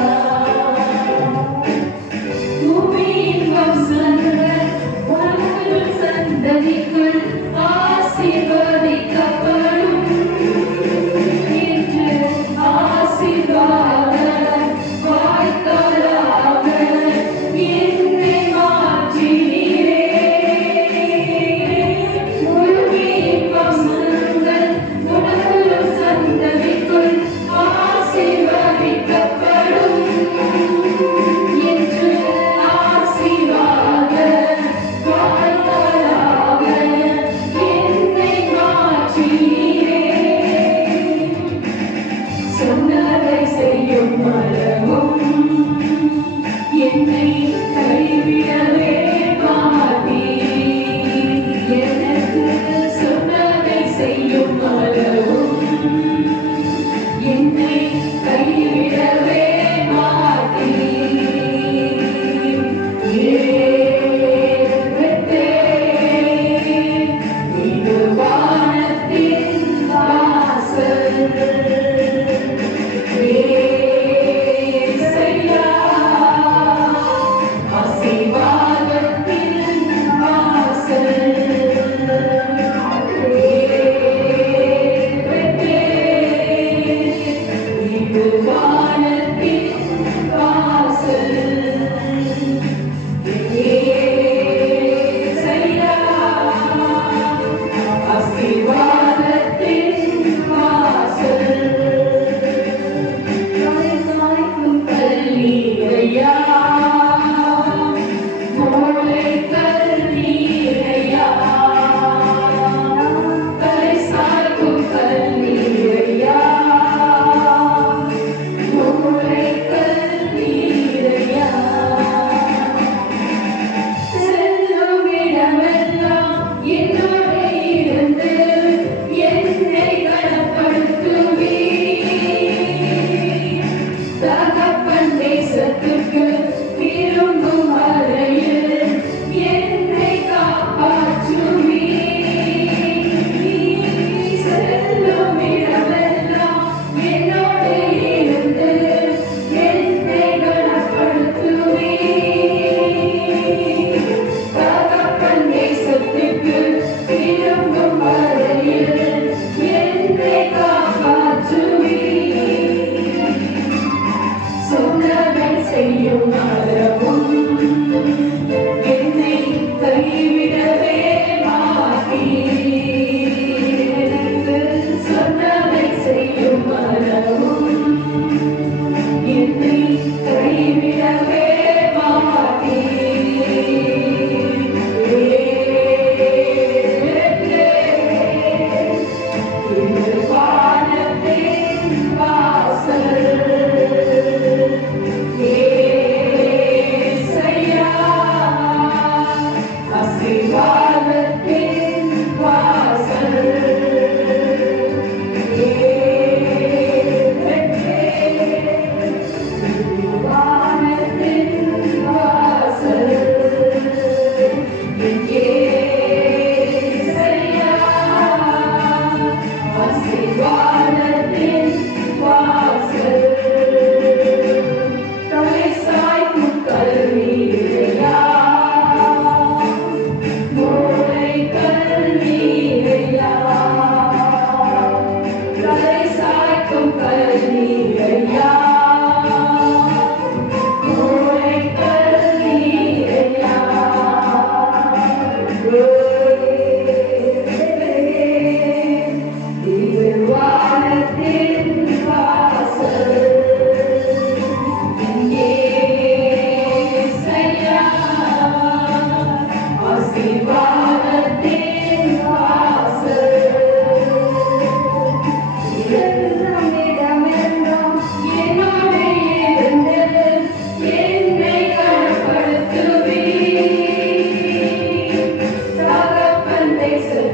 பூமியின் வம்சங்கள் வாழ்வுகள் சந்ததிகள்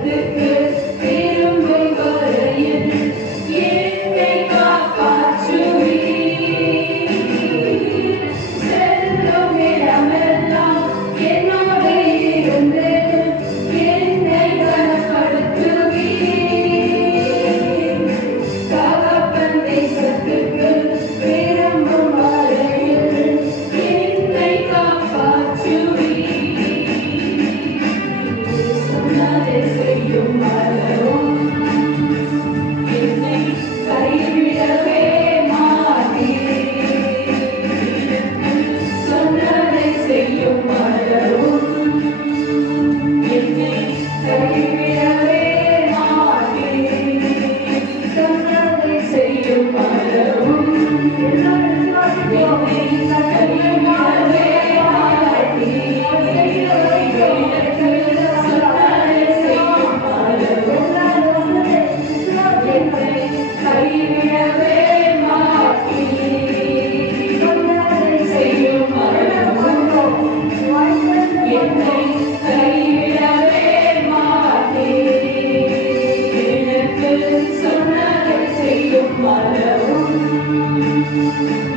தேசத்துக்கு திரும்பும் வரையில் என்னை காப்பாற்றுவீர். செல்லும் இடமெல்லாம் என்னோடு இருந்து என்னை கனப்படுத்துவீர். தகப்பன் தேசத்துக்கு திரும்பும் வரையில் என்னை காப்பாற்றுவீர். சொன்னதை செய்யும் அளவும் என்னை கைவிடவே மாட்டீர். சொன்னதை செய்யும் அளவும் என்னை கைவிடவே மாட்டீர். சொன்னதை செய்யும் அளவும் என்னை கைவிடவே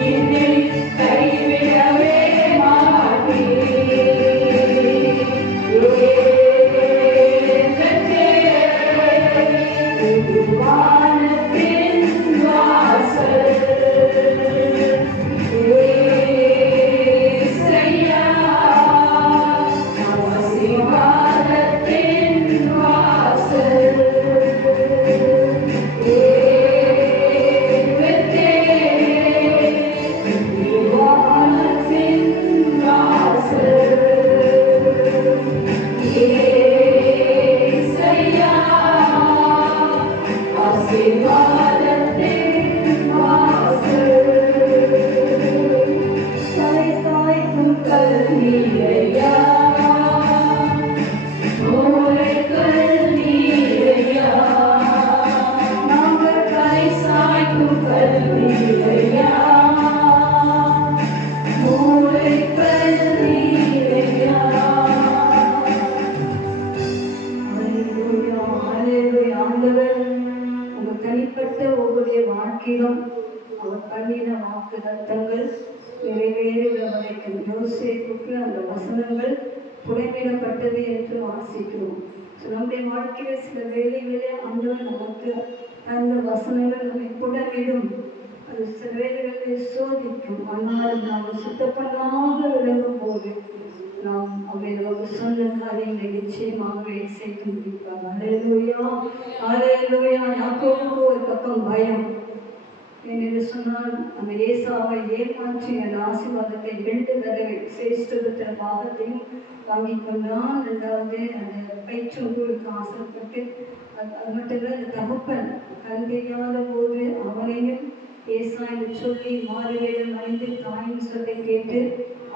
என்னை கைவிடவே வாழ்க்கையிலும் அவர் பண்ணின வாக்குத்தத்தங்கள் நிறைவேறுகிற வரைக்கும் யோசேப்புக்கு அந்த வசனங்கள் புடைமிடப்பட்டது என்று வாசிக்கிறோம். நம்முடைய வாழ்க்கையில் சில வேலைகளே ஆண்டவர் நமக்கு அந்த வசனங்கள் நம்மை புடமிடும். அது சில வேலைகளை சோதிக்கும். ஆனால் நாம் சுத்தப்படாத விளங்கும் போது நாம் அவை நமக்கு சொன்ன காரியங்களை நிச்சயமாகவே செய்து முடிப்பார். அல்லேலூயா, அல்லேலூயா. யாக்கோபுக்கு ஒரு பக்கம் பயம். ஏனென்று சொன்னால் அந்த ஏசாவை ஏமாற்றி அந்த ஆசீர்வாதத்தை 2 தடவை சேஷ்டபுத்திர பாகத்தையும் வாங்கி கொண்டான். 2வது அந்த பயிற்சொங்குகளுக்கு ஆசைப்பட்டு அது மட்டும் இல்லை, அந்த தகப்பன் கல்வியாத போது அவனையும் ஏசா என்று சொல்லி மாறுவேடம் அணிந்து தாயின் சொல்லை கேட்டு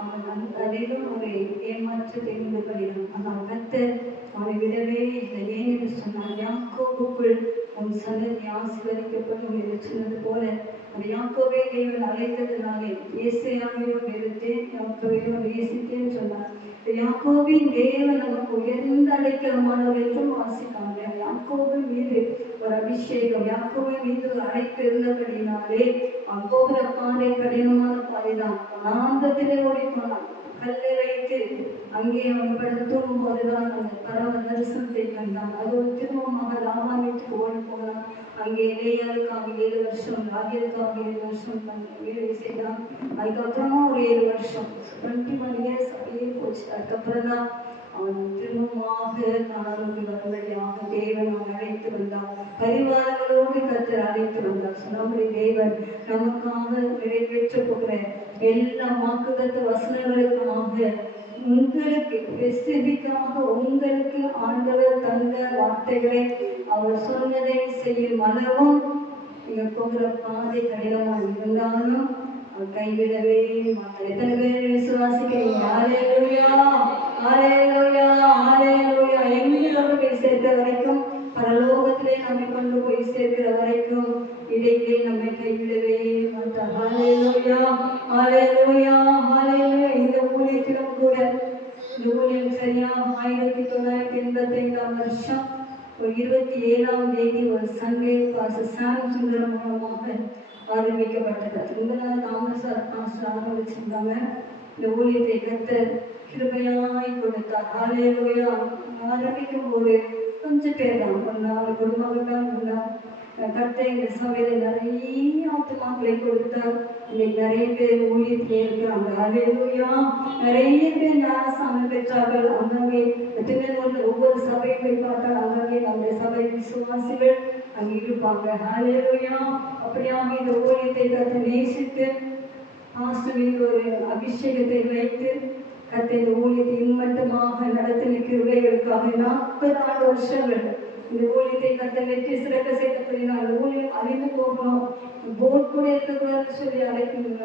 அவன் அதிலும் அவரை ஏமாற்றத்தை உண்டு பண்ணினான். ஆனால் கர்த்தர் அவனை விடவே இல்லை. ஏன் என்று சொன்னால் யாக்கோபுக்குள் உன் சந்ததி ஆசீர்வதிக்கப்படும் என்று சொன்னது போல அந்த யாக்கோபை தேவன் அழைத்ததினாலே ஏசாயாவையும் வெறுத்தேன், யாக்கோபையும் நேசித்தேன்னு சொன்னார். யாக்கோபின் தேவன் நமக்கு உயர்ந்த அழைக்கமானவர் என்றும் வாசிக்காங்க. யாக்கோபின் மீது ஒரு அபிஷேகம், யாக்கோபின் மீது ஒரு அழைப்பு இருந்தபடினாலே அவன் போகிற பாதை கடினமான பாதைதான். ஆனந்தத்திலே ஓடிப்போனான். கல்லை வைத்து அங்கே அவன் படுத்தும் போதுதான் அந்த பரம தரிசனத்தை கண்டான். அது ஒரு திருமணமாக லாபான் வீட்டுக்கு ஓடி போனான். அங்கே லேயாளுக்காக 7 வருஷம், ராகேலுக்காக 7 வருஷம் வேலை செய்தான். அதுக்கப்புறமா ஒரு 7 வருஷம் 21 years அப்படியே போச்சு. அதுக்கப்புறம் தான் அவன் திரும்பமாக காணலுக்கு வரும்படியாக தேவன் அவன் அழைத்து வந்தார். பரிவாரங்களோடு கர்த்தர் அழைத்து வந்தார். நம்முடைய தேவன் நமக்காக நிறைவேற்ற போகிற எல்லா வாக்குத்தத்த வசனங்களுக்காக உங்களுக்கு ஸ்பெசிபிக்காக உங்களுக்கு ஆண்டவர் தந்த வார்த்தைகளை அவர் சொன்னதை செய்யும் அளவும் நீங்க போகிற பாதை கடினமாக இருந்தாலும் அவர் கைவிடவே மாட்டார். எத்தனை பேர் விசுவாசிக்கிறீங்க? ஹல்லேலூயா, ஹல்லேலூயா, ஹல்லேலூயா. எங்கிருந்து போய் சேர்க்கிற வரைக்கும், பரலோகத்திலே நம்மை கொண்டு போய் சேர்க்கிற வரைக்கும் இடையிலே நம்மை கைவிடவே மாட்டார். ஹல்லேலூயா, ஹல்லேலூயா, ஹல்லேலூயா. இந்த ஊழியத்திலும் கூட இந்த ஊழியம் சரியா 1985 வருஷம் ஒரு 27ஆம் தேதி ஒரு சண்டே பாஸ்டர் சாம் சுந்தரம் மூலமாக ஆரம்பிக்கப்பட்டது. ரொம்ப நாள் தாமஸ் ஆரம்பிச்சிருந்தாங்க. இந்த ஊழியத்தை கர்த்தர் கிருபையாய் கொடுத்தார். ஹல்லேலூயா. ஆரம்பிக்கும் போது கொஞ்சம் பேர் தான், ஒரு 4 குடும்பங்கள் தான் இருந்தார். கர்த்தர் எங்கள் சபையில் நிறைய ஆத்துமாக்களை கொடுத்தார். இன்னைக்கு நிறைய பேர் ஊழியத்திலே இருக்கிறாங்க. ஹல்லேலூயா. நிறைய பேர் ஞானஸ்நானம் பெற்றார்கள். அங்கங்கே திருநெல்வேலியில் ஒவ்வொரு சபையும் போய் பார்த்தால் அங்கங்கே நம்முடைய சபை விசுவாசிகள் அங்கே இருப்பாங்க. ஹல்லேலூயா. அப்படியாக இந்த ஊழியத்தை கர்த்தர் நேசித்து ஆசிரியர் ஒரு அபிஷேகத்தை வைத்து கர்த்தர் இந்த ஊழியத்தை இன்மட்டமாக நடத்தின கிருபைகளுக்காக 40 வருஷங்கள் இந்த ஊழியத்தை கர்த்தர் வெற்றி சிறக்க செய்தபடினால் இந்த ஊழியம் அழிந்து போகணும், போட் கூட இருக்கக்கூடாதுன்னு சொல்லி அழைக்கின்ற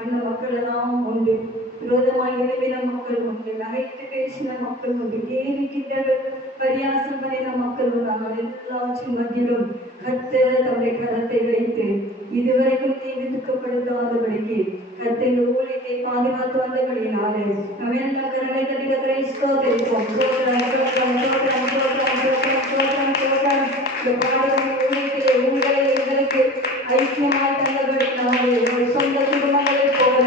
அண்ணன் மக்கள் எல்லாம் உண்டு. விரோதமாக எழுதின மக்கள் உண்டு, நகைத்து பேசின மக்கள் உண்டு, கேலி கிண்டல் பரியாசம் பண்ணின மக்கள் உண்டு. அவர்கள் எல்லாவற்றின் மத்தியிலும் கர்த்தர் தம்முடைய கரத்தை வைத்து இதுவரைக்கும் தீவித்துக்கப்படுத்தாதபடிக்கு கர்த்தர் இந்த ஊழியத்தை பாதுகாத்து வந்தபடினாலே நம்ம எல்லாம் கரங்களை தட்டி கர்த்தரை ஸ்தோத்திரிப்போம். இந்த பாடலின் ஊழியத்திலே உங்களை எங்களுக்கு ஐக்கியமாய் தந்தபடினாலே உங்கள் சொந்த குடும்பங்களைப் போல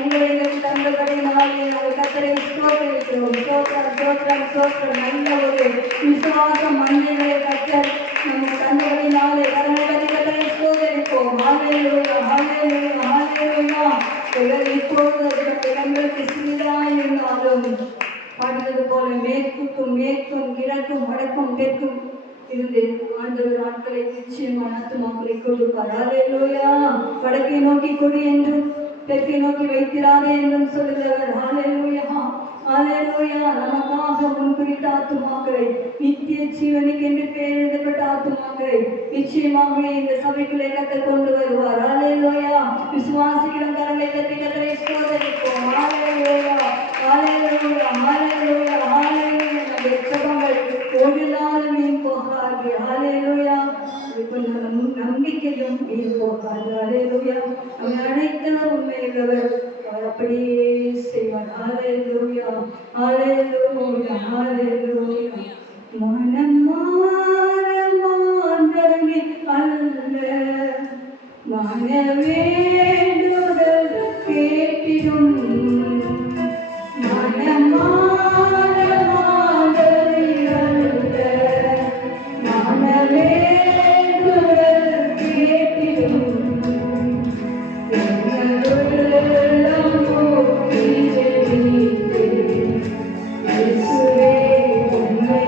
உங்களை எங்களுக்கு தந்தபடினாலே நாங்கள் கர்த்தரை ஸ்தோத்திரிக்கிறோம். ஸ்தோத்திரம் ஸ்தோத்திரம் ஸ்தோத்திரம். நல்ல ஒரு விசுவாச மந்தைகளை கர்த்தர் நம்ம தந்தபடினாலே கரங்களை தட்டி கர்த்தரை ஸ்தோத்திரிப்போம். ஹல்லேலூயா ஹல்லேலூயா ஹல்லேலூயா. இப்பொழுது இடங்களுக்கு சிறிதாய் இருந்தாலும் பாடுவது போல மேற்கும் மேற்கும் கிழக்கும் வடக்கும் தெற்கும் இருந்து ஆண்டவர் ஆட்களை நிச்சயமான ஆத்துமாக்களை கொடுப்பார். ஹல்லேலூயா. வடக்கை நோக்கி கொடு என்றும் தெற்கை நோக்கி வைத்திராதே என்றும் சொல்லுகிறவர். ஹல்லேலூயா ஹல்லேலூயா. நமக்காக முன்குறித்த ஆத்துமாக்களை நித்திய ஜீவனுக்கு என்று பெயர் எழுதப்பட்ட ஆத்துமாக்களை நிச்சயமாகவே இந்த சபைக்குள்ளே கர்த்தர் கொண்டு வருவார். ஹல்லேலூயா. விசுவாசிகளும் கரங்களை தட்டி கர்த்தரை ஸ்தோத்திரிப்போம். ஹல்லேலூயா ஹல்லேலூயா ஹல்லேலூயா ஹல்லேலூயா. நம்முடைய ஜெபங்கள் ஒரு நாளும் வீண் போகாது. ஹல்லேலூயா. நம்பிக்கையும் வீண் போகாது. ஹல்லேலூயா. நம்மை அழைத்தவர் உண்மையுள்ளவர், அவர் அப்படியே செய்வார். ஹல்லேலூயா ஹல்லேலூயா ஹல்லேலூயா. மனம் மாற மாந்தனி அல்ல, மனவேண்டுதல் கேட்டிடும். மனம் மாற மாந்தனி அல்ல, மனவேண்டுதல் கேட்டிடும். உம்மை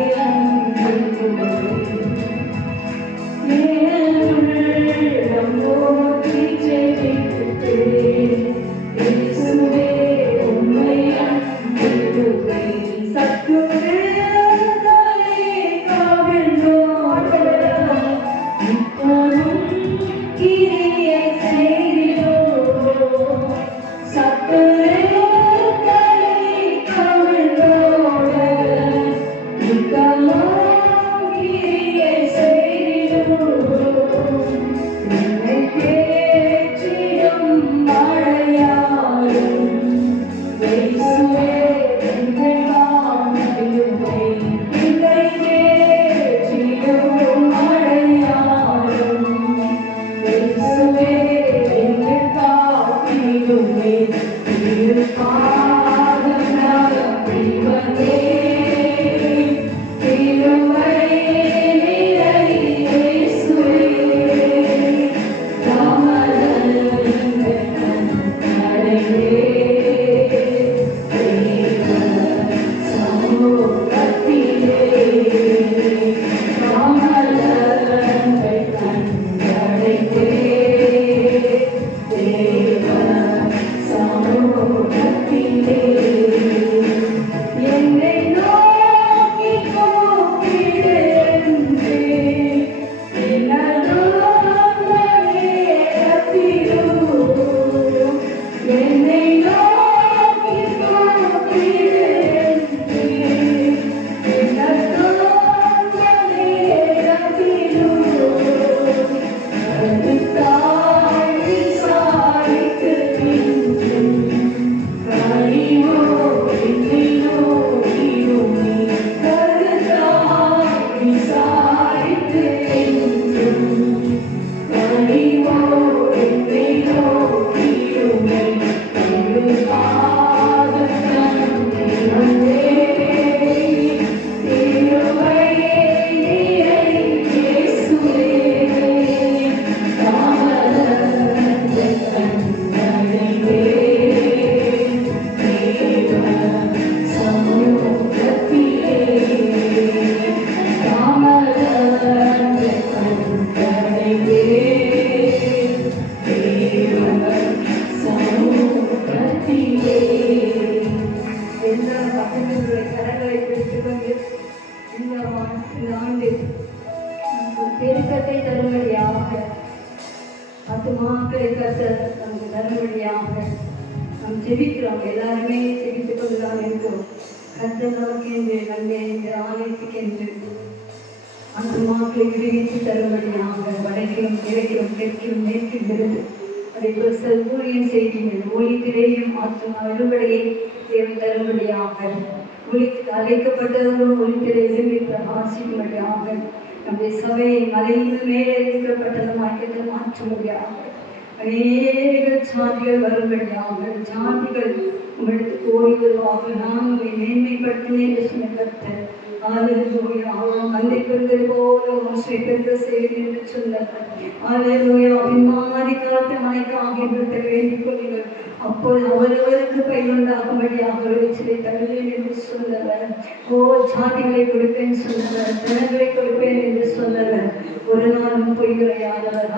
இந்த ஆண்டு நமக்கு பெருக்கத்தை தரும்படியாக ஆத்துமாக்களை கர்த்தர் நமக்கு தரும்படியாக நாம் ஜெபிக்கிறோம். எல்லாருமே ஜெபித்துக் கொண்டுதான் இருக்கிறோம். கர்த்தர் நமக்கு என்று நன்மை இந்த ஆலயத்துக்கு என்று ஆத்துமாக்களை விடுவித்து தரும்படியாக வடக்கிலும் கிழக்கிலும் தெற்கிலும் மேற்கில் இருந்து அதேபோல் ஊழியம் செய்தீர்கள். ஊழியத்திலேயும் ஆத்துமா அறுவடையை தேவன் தரும்படியாக ஊழியத்துக்கு அழைக்கப்பட்டவர்களும் ஒளித்திலே எழுதி பிரகாசிக்கும்படியாக நம்முடைய சபையை மலையின் மேலே இருக்கப்பட்டது மாற்றத்தை மாற்றும்படியாக அநேக சாதிகள் வரும்படியாக ஜாதிகள் உங்களுக்கு ஓடி வருவாக நான் உங்களை மேன்மைப்படுத்தினேன் என்று சொன்ன கர்த்தர் மந்தை பெறுதல் போல மோசை பெருக செய்வேன் என்று சொன்னார். பின்மாறி காலத்தை மழைக்காக வேண்டிக் கொள்ளுங்கள். அப்போது அவரவருக்கு பயனுண்டாகும்படியாக விளைச்சலை தருவேன் என்று சொன்னவர். ஜாதிகளை கொடுப்பேன் சொன்னவர், ஜனங்களை கொடுப்பேன் என்று சொன்னவர். ஒரு நாளும் பொய்யுரையாதவர்.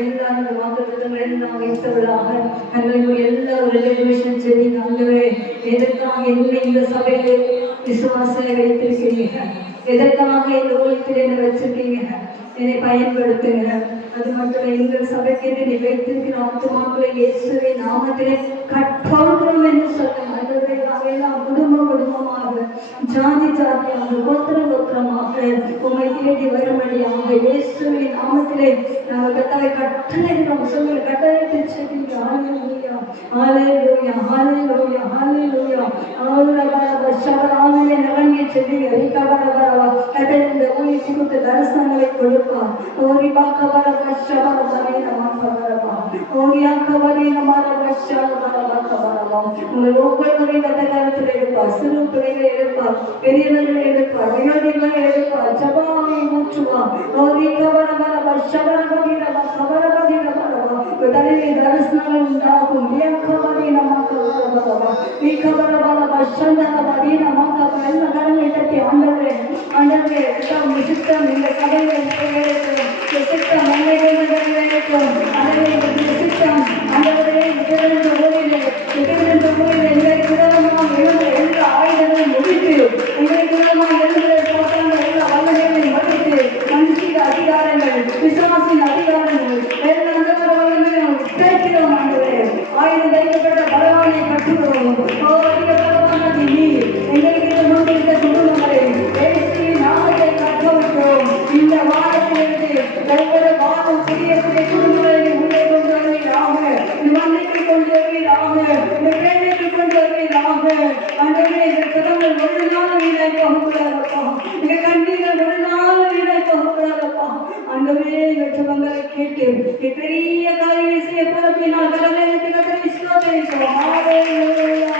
எல்லாரும் வாக்குத்தத்தங்கள் எல்லாம் வைத்தவர்களாக தங்களுக்கு எல்லா ஒரு ரெவல்யூஷன் செய்து ஆண்டவரே, எதற்காக என்னை இந்த சபையிலே விசுவாசத்தை வைத்திருக்கிறீங்க, எதற்காக இந்த ஊழியத்தில் என்ன வச்சிருக்கீங்க, என்னை பயன்படுத்துங்க. அது மட்டும் எங்கள் சபைக்கு நீ வைத்திருக்கிற ஆத்துமாக்களை இயேசுவின் நாமத்திலே கற்போகிறோம் என்று சொன்ன அவையெல்லாம் குடும்பமாக ஜாதி ஜாதியாக கோத்திர கோத்திரமாக உண்மை தேடி வரும்படியாக இயேசுவின் நாமத்திலே நாங்கள் கட்டளை கட்டளைகிறோம். சொல்லுங்கள், கட்டளை திருச்செய்தீங்க. ஹல்லேலூயா, ஹல்லேலூயா, ஹல்லேலூயா, ஹல்லேலூயா. ஆவிலே நிரம்பிய செடிகள் இந்த ஊழியத்துக்கு தரிசனங்களை கொடுப்பார். ஓரி பாக்கவர பஷவர பரீனமாக்கவரபா, உங்கள் ஒவ்வொருவரையும் கத்த காலத்தில் எடுப்பார். சிறு பிள்ளைகளை எடுப்பார், பெரியவர்களை எடுப்பார், வயோதிகளை எடுப்பார். ஜபாவை ஊற்றுவார். தலைமை தரிசனங்கள் உண்டாகும். கடமை தட்டி ஆண்டவரே, ஆண்டவரே சித்தம் இந்த சபையை சித்தம் சித்தம் ஆண்டவரே எங்களுக்கு விதமாக எழுந்த எல்லா ஆயுதங்களையும் முடித்து எங்களுக்கு விதமாக எழுந்த போட்டாங்கள் எல்லா வல்லமைகளையும் மடித்து மனுஷிக அதிகாரங்கள் விசுவாசின் அதிகாரங்கள் எல்லாம் சேர்க்கிறோம். ஆண்டவரே, ஆயுதம் தைக்கப்பட்ட பலவானை கட்டுகிறோம். அதிக பலவானது நீ எங்களுக்கு நோக்கியிருக்க குடும்பங்களை நாமத்தை கற்றுவிட்டோம். இந்த வாரத்திலிருந்து ஒவ்வொரு வாரம் புதிய புதிய குடும்பங்களை உள்ளே கொண்டு வருவீராக, மண்ணைக்கு கொண்டு வருவீராக, இந்த பேரைக்கு கொண்டு வருவீராக. அன்றே இந்த கடவுள் ஒரு நாள் வீணாய் போகக்கூடாதப்பா, இந்த கண்ணீர்கள் ஒரு நாள் வீணாய் போகக்கூடாதப்பா. அன்றே இந்த சுகங்களை கேட்டு பெரிய காரியங்களை செய்ய போறப்பினால் கடவுளுக்கு கத்தரை ஸ்தோத்திரிக்கிறோம். ஹல்லேலூயா,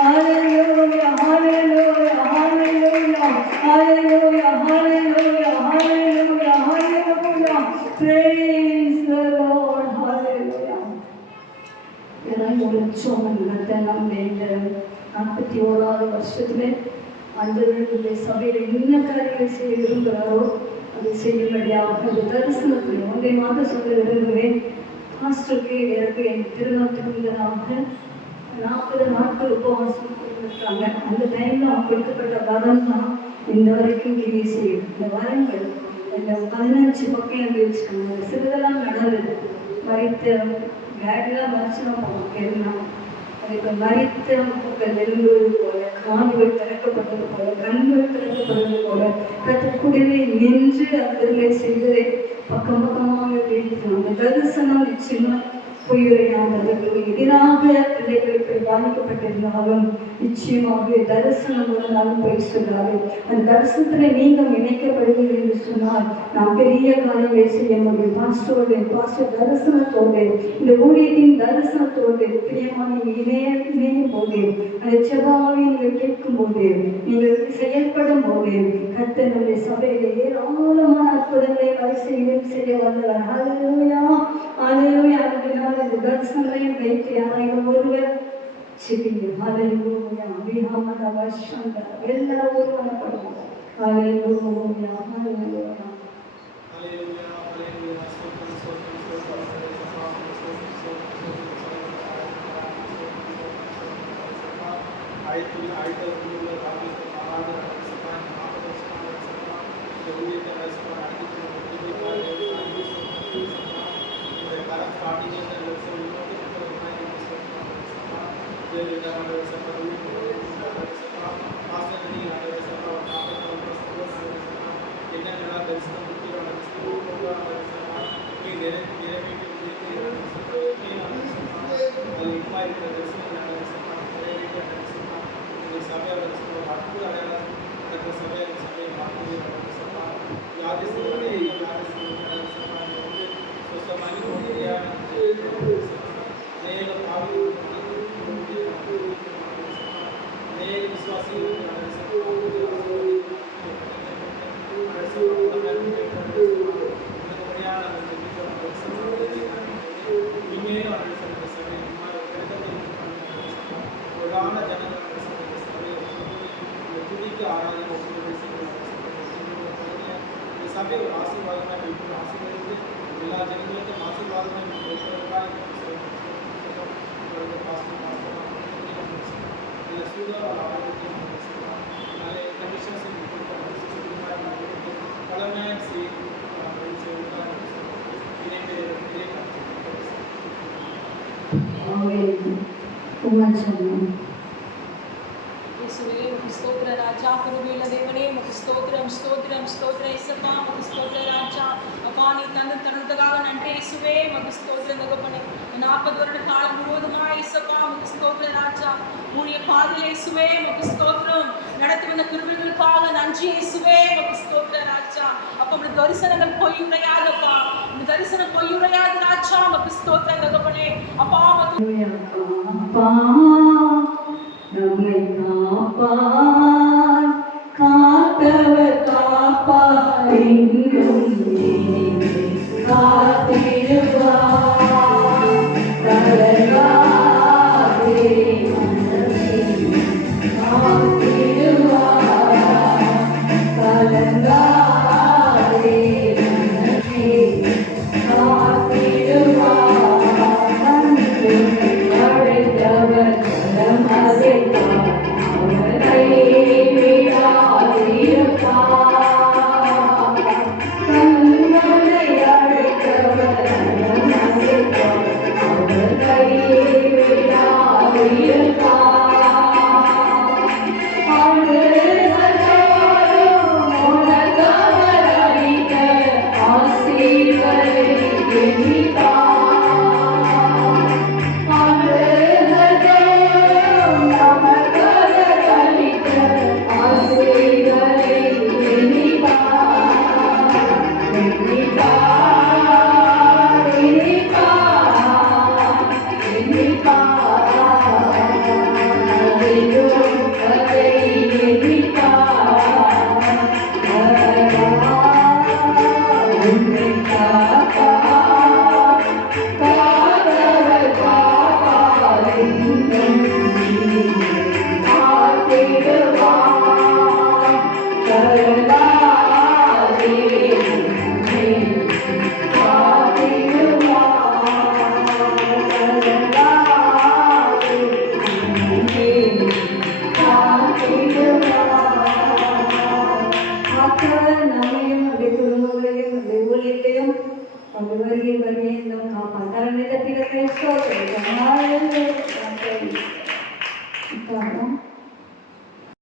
hallelujah, hallelujah, hallelujah, hallelujah, hallelujah, hallelujah, hallelujah. Praise the Lord. Hallelujah. ஒரு சோமன் நம்ம இந்த 41வது வருஷத்துல அந்த சபையில என்ன காரியங்கள் செய்ய விரும்புகிறாரோ அதை செய்யும்படியாக அந்த தரிசனத்தில் ஒன்றை மாதம் சொல்ல விரும்புகிறேன். பாஸ்டருக்கு எனக்கு என் திருமணத்துக்கு முன்னதாக 40 நாட்கள் உபவாசம் கொடுத்துருக்காங்க. அந்த டைம்ல அவங்க கொடுக்கப்பட்ட வரம் தான் இந்த வரைக்கும் கிரியை செய்யும். இந்த வரங்கள் இந்த 15 பக்கம் எழுதி வச்சுக்காங்க. சிறிதெல்லாம் நடந்தது. மறித்த பேடெல்லாம் மறைச்சுதான் போவாங்க எல்லாம். அதுக்கு மறித்த மக்கள் எழுந்தது போல, காதுகள் திறக்கப்பட்டது போல, கண்கள் திறக்கப்பட்டது போல கற்றுக்கூடவே நின்று அவர்களை செய்வதை பக்கம் பக்கமாக பேசினோம். அந்த தரிசனம் நிச்சயமா பொய்யுரையானவர்களுக்கு எதிராக பிள்ளைகளுக்கு பாதிக்கப்பட்டிருந்தாலும் நிச்சயமாக தரிசனம் ஒரு நாள் போய் சொல்லாது. அந்த தரிசனத்தில் நீங்கள் இணைக்கப்படுவீர்கள் என்று சொன்னால் நாம் பெரிய காரியங்களை செய்ய முடியும். பாஸ்டர் தரிசனத்தோடு இந்த ஊழியத்தின் தரிசனத்தோடு பிரியமாக நீங்கள் இணையும் போது அந்த செவ்வாவை நீங்கள் கேட்கும் போது நீங்கள் செயல்படும் போது கர்த்தர் நம்முடைய சபையிலே ஏராளமான அற்புதங்களை வரிசையிலும் செய்ய வந்தவர். ஹல்லேலூயா, ஹல்லேலூயா. இந்த தரிசனங்களையும் வைத்து யாரையும் ஒருவர் சிரிங்க. ஹல்லேலூயா, விஹாமத வஷந்த எல்லாரும் ஒருவனப்படுவோம். ஹல்லேலூயா, ஹல்லேலூயா. ஊழியத்தை அரசமா நடத்தி இந்த காலம் ஸ்டார்டிங் என்னென்னலாம் தரிசனம் அது இப்போ இருக்கிற தரிசனம் நிறைவேற்ற தரிசனம் சபையால் தரிசனம் அற்புத அடையாளம் நடக்கிற சபையை மாற்றி யாதிசோடு வந்து சுத்தமாக அநேக பாவி அநேக விசுவாசிகள் சபை ஒரு ஆசீர்வாதமாக இருக்கும் ஆசீர்வதித்து எல்லா ஜனங்களுக்கும் ஆசீர்வாதமாக இயேசுவே உமக்கு ஸ்தோத்திர ராஜா கிருபையுள்ள தேவனே உமக்கு ஸ்தோத்திரம் ஸ்தோத்திரம் ஸ்தோத்திர இயேசுப்பா உமக்கு ஸ்தோத்திர ராஜா அப்பா நீ தந்ததுக்காக நன்றி இயேசுவே உமக்கு ஸ்தோத்திரம் தகப்பனே 40 வருட காலம் முழுவதுமா இயேசுப்பா உமக்கு ஸ்தோத்திர ராஜா ஊழிய பாதையில் இயேசுவே உமக்கு ஸ்தோத்திரம் நடத்தி வந்த கிருபைகளுக்காக நன்றி இயேசுவே உமக்கு ஸ்தோத்திர ராஜா அப்ப உங்க தரிசனங்கள் பொய்யுரையாதப்பா உங்க தரிசனம் பொய்யுரையாத ராஜா உமக்கு ஸ்தோத்திரம் தகப்பனே அப்பா அப்பா நம்மை காப்பார் காத்தவர் காப்பார் எங்கும் காத்திருவார் கலங்காதே மனமே காத்திருவார் கலங்காதே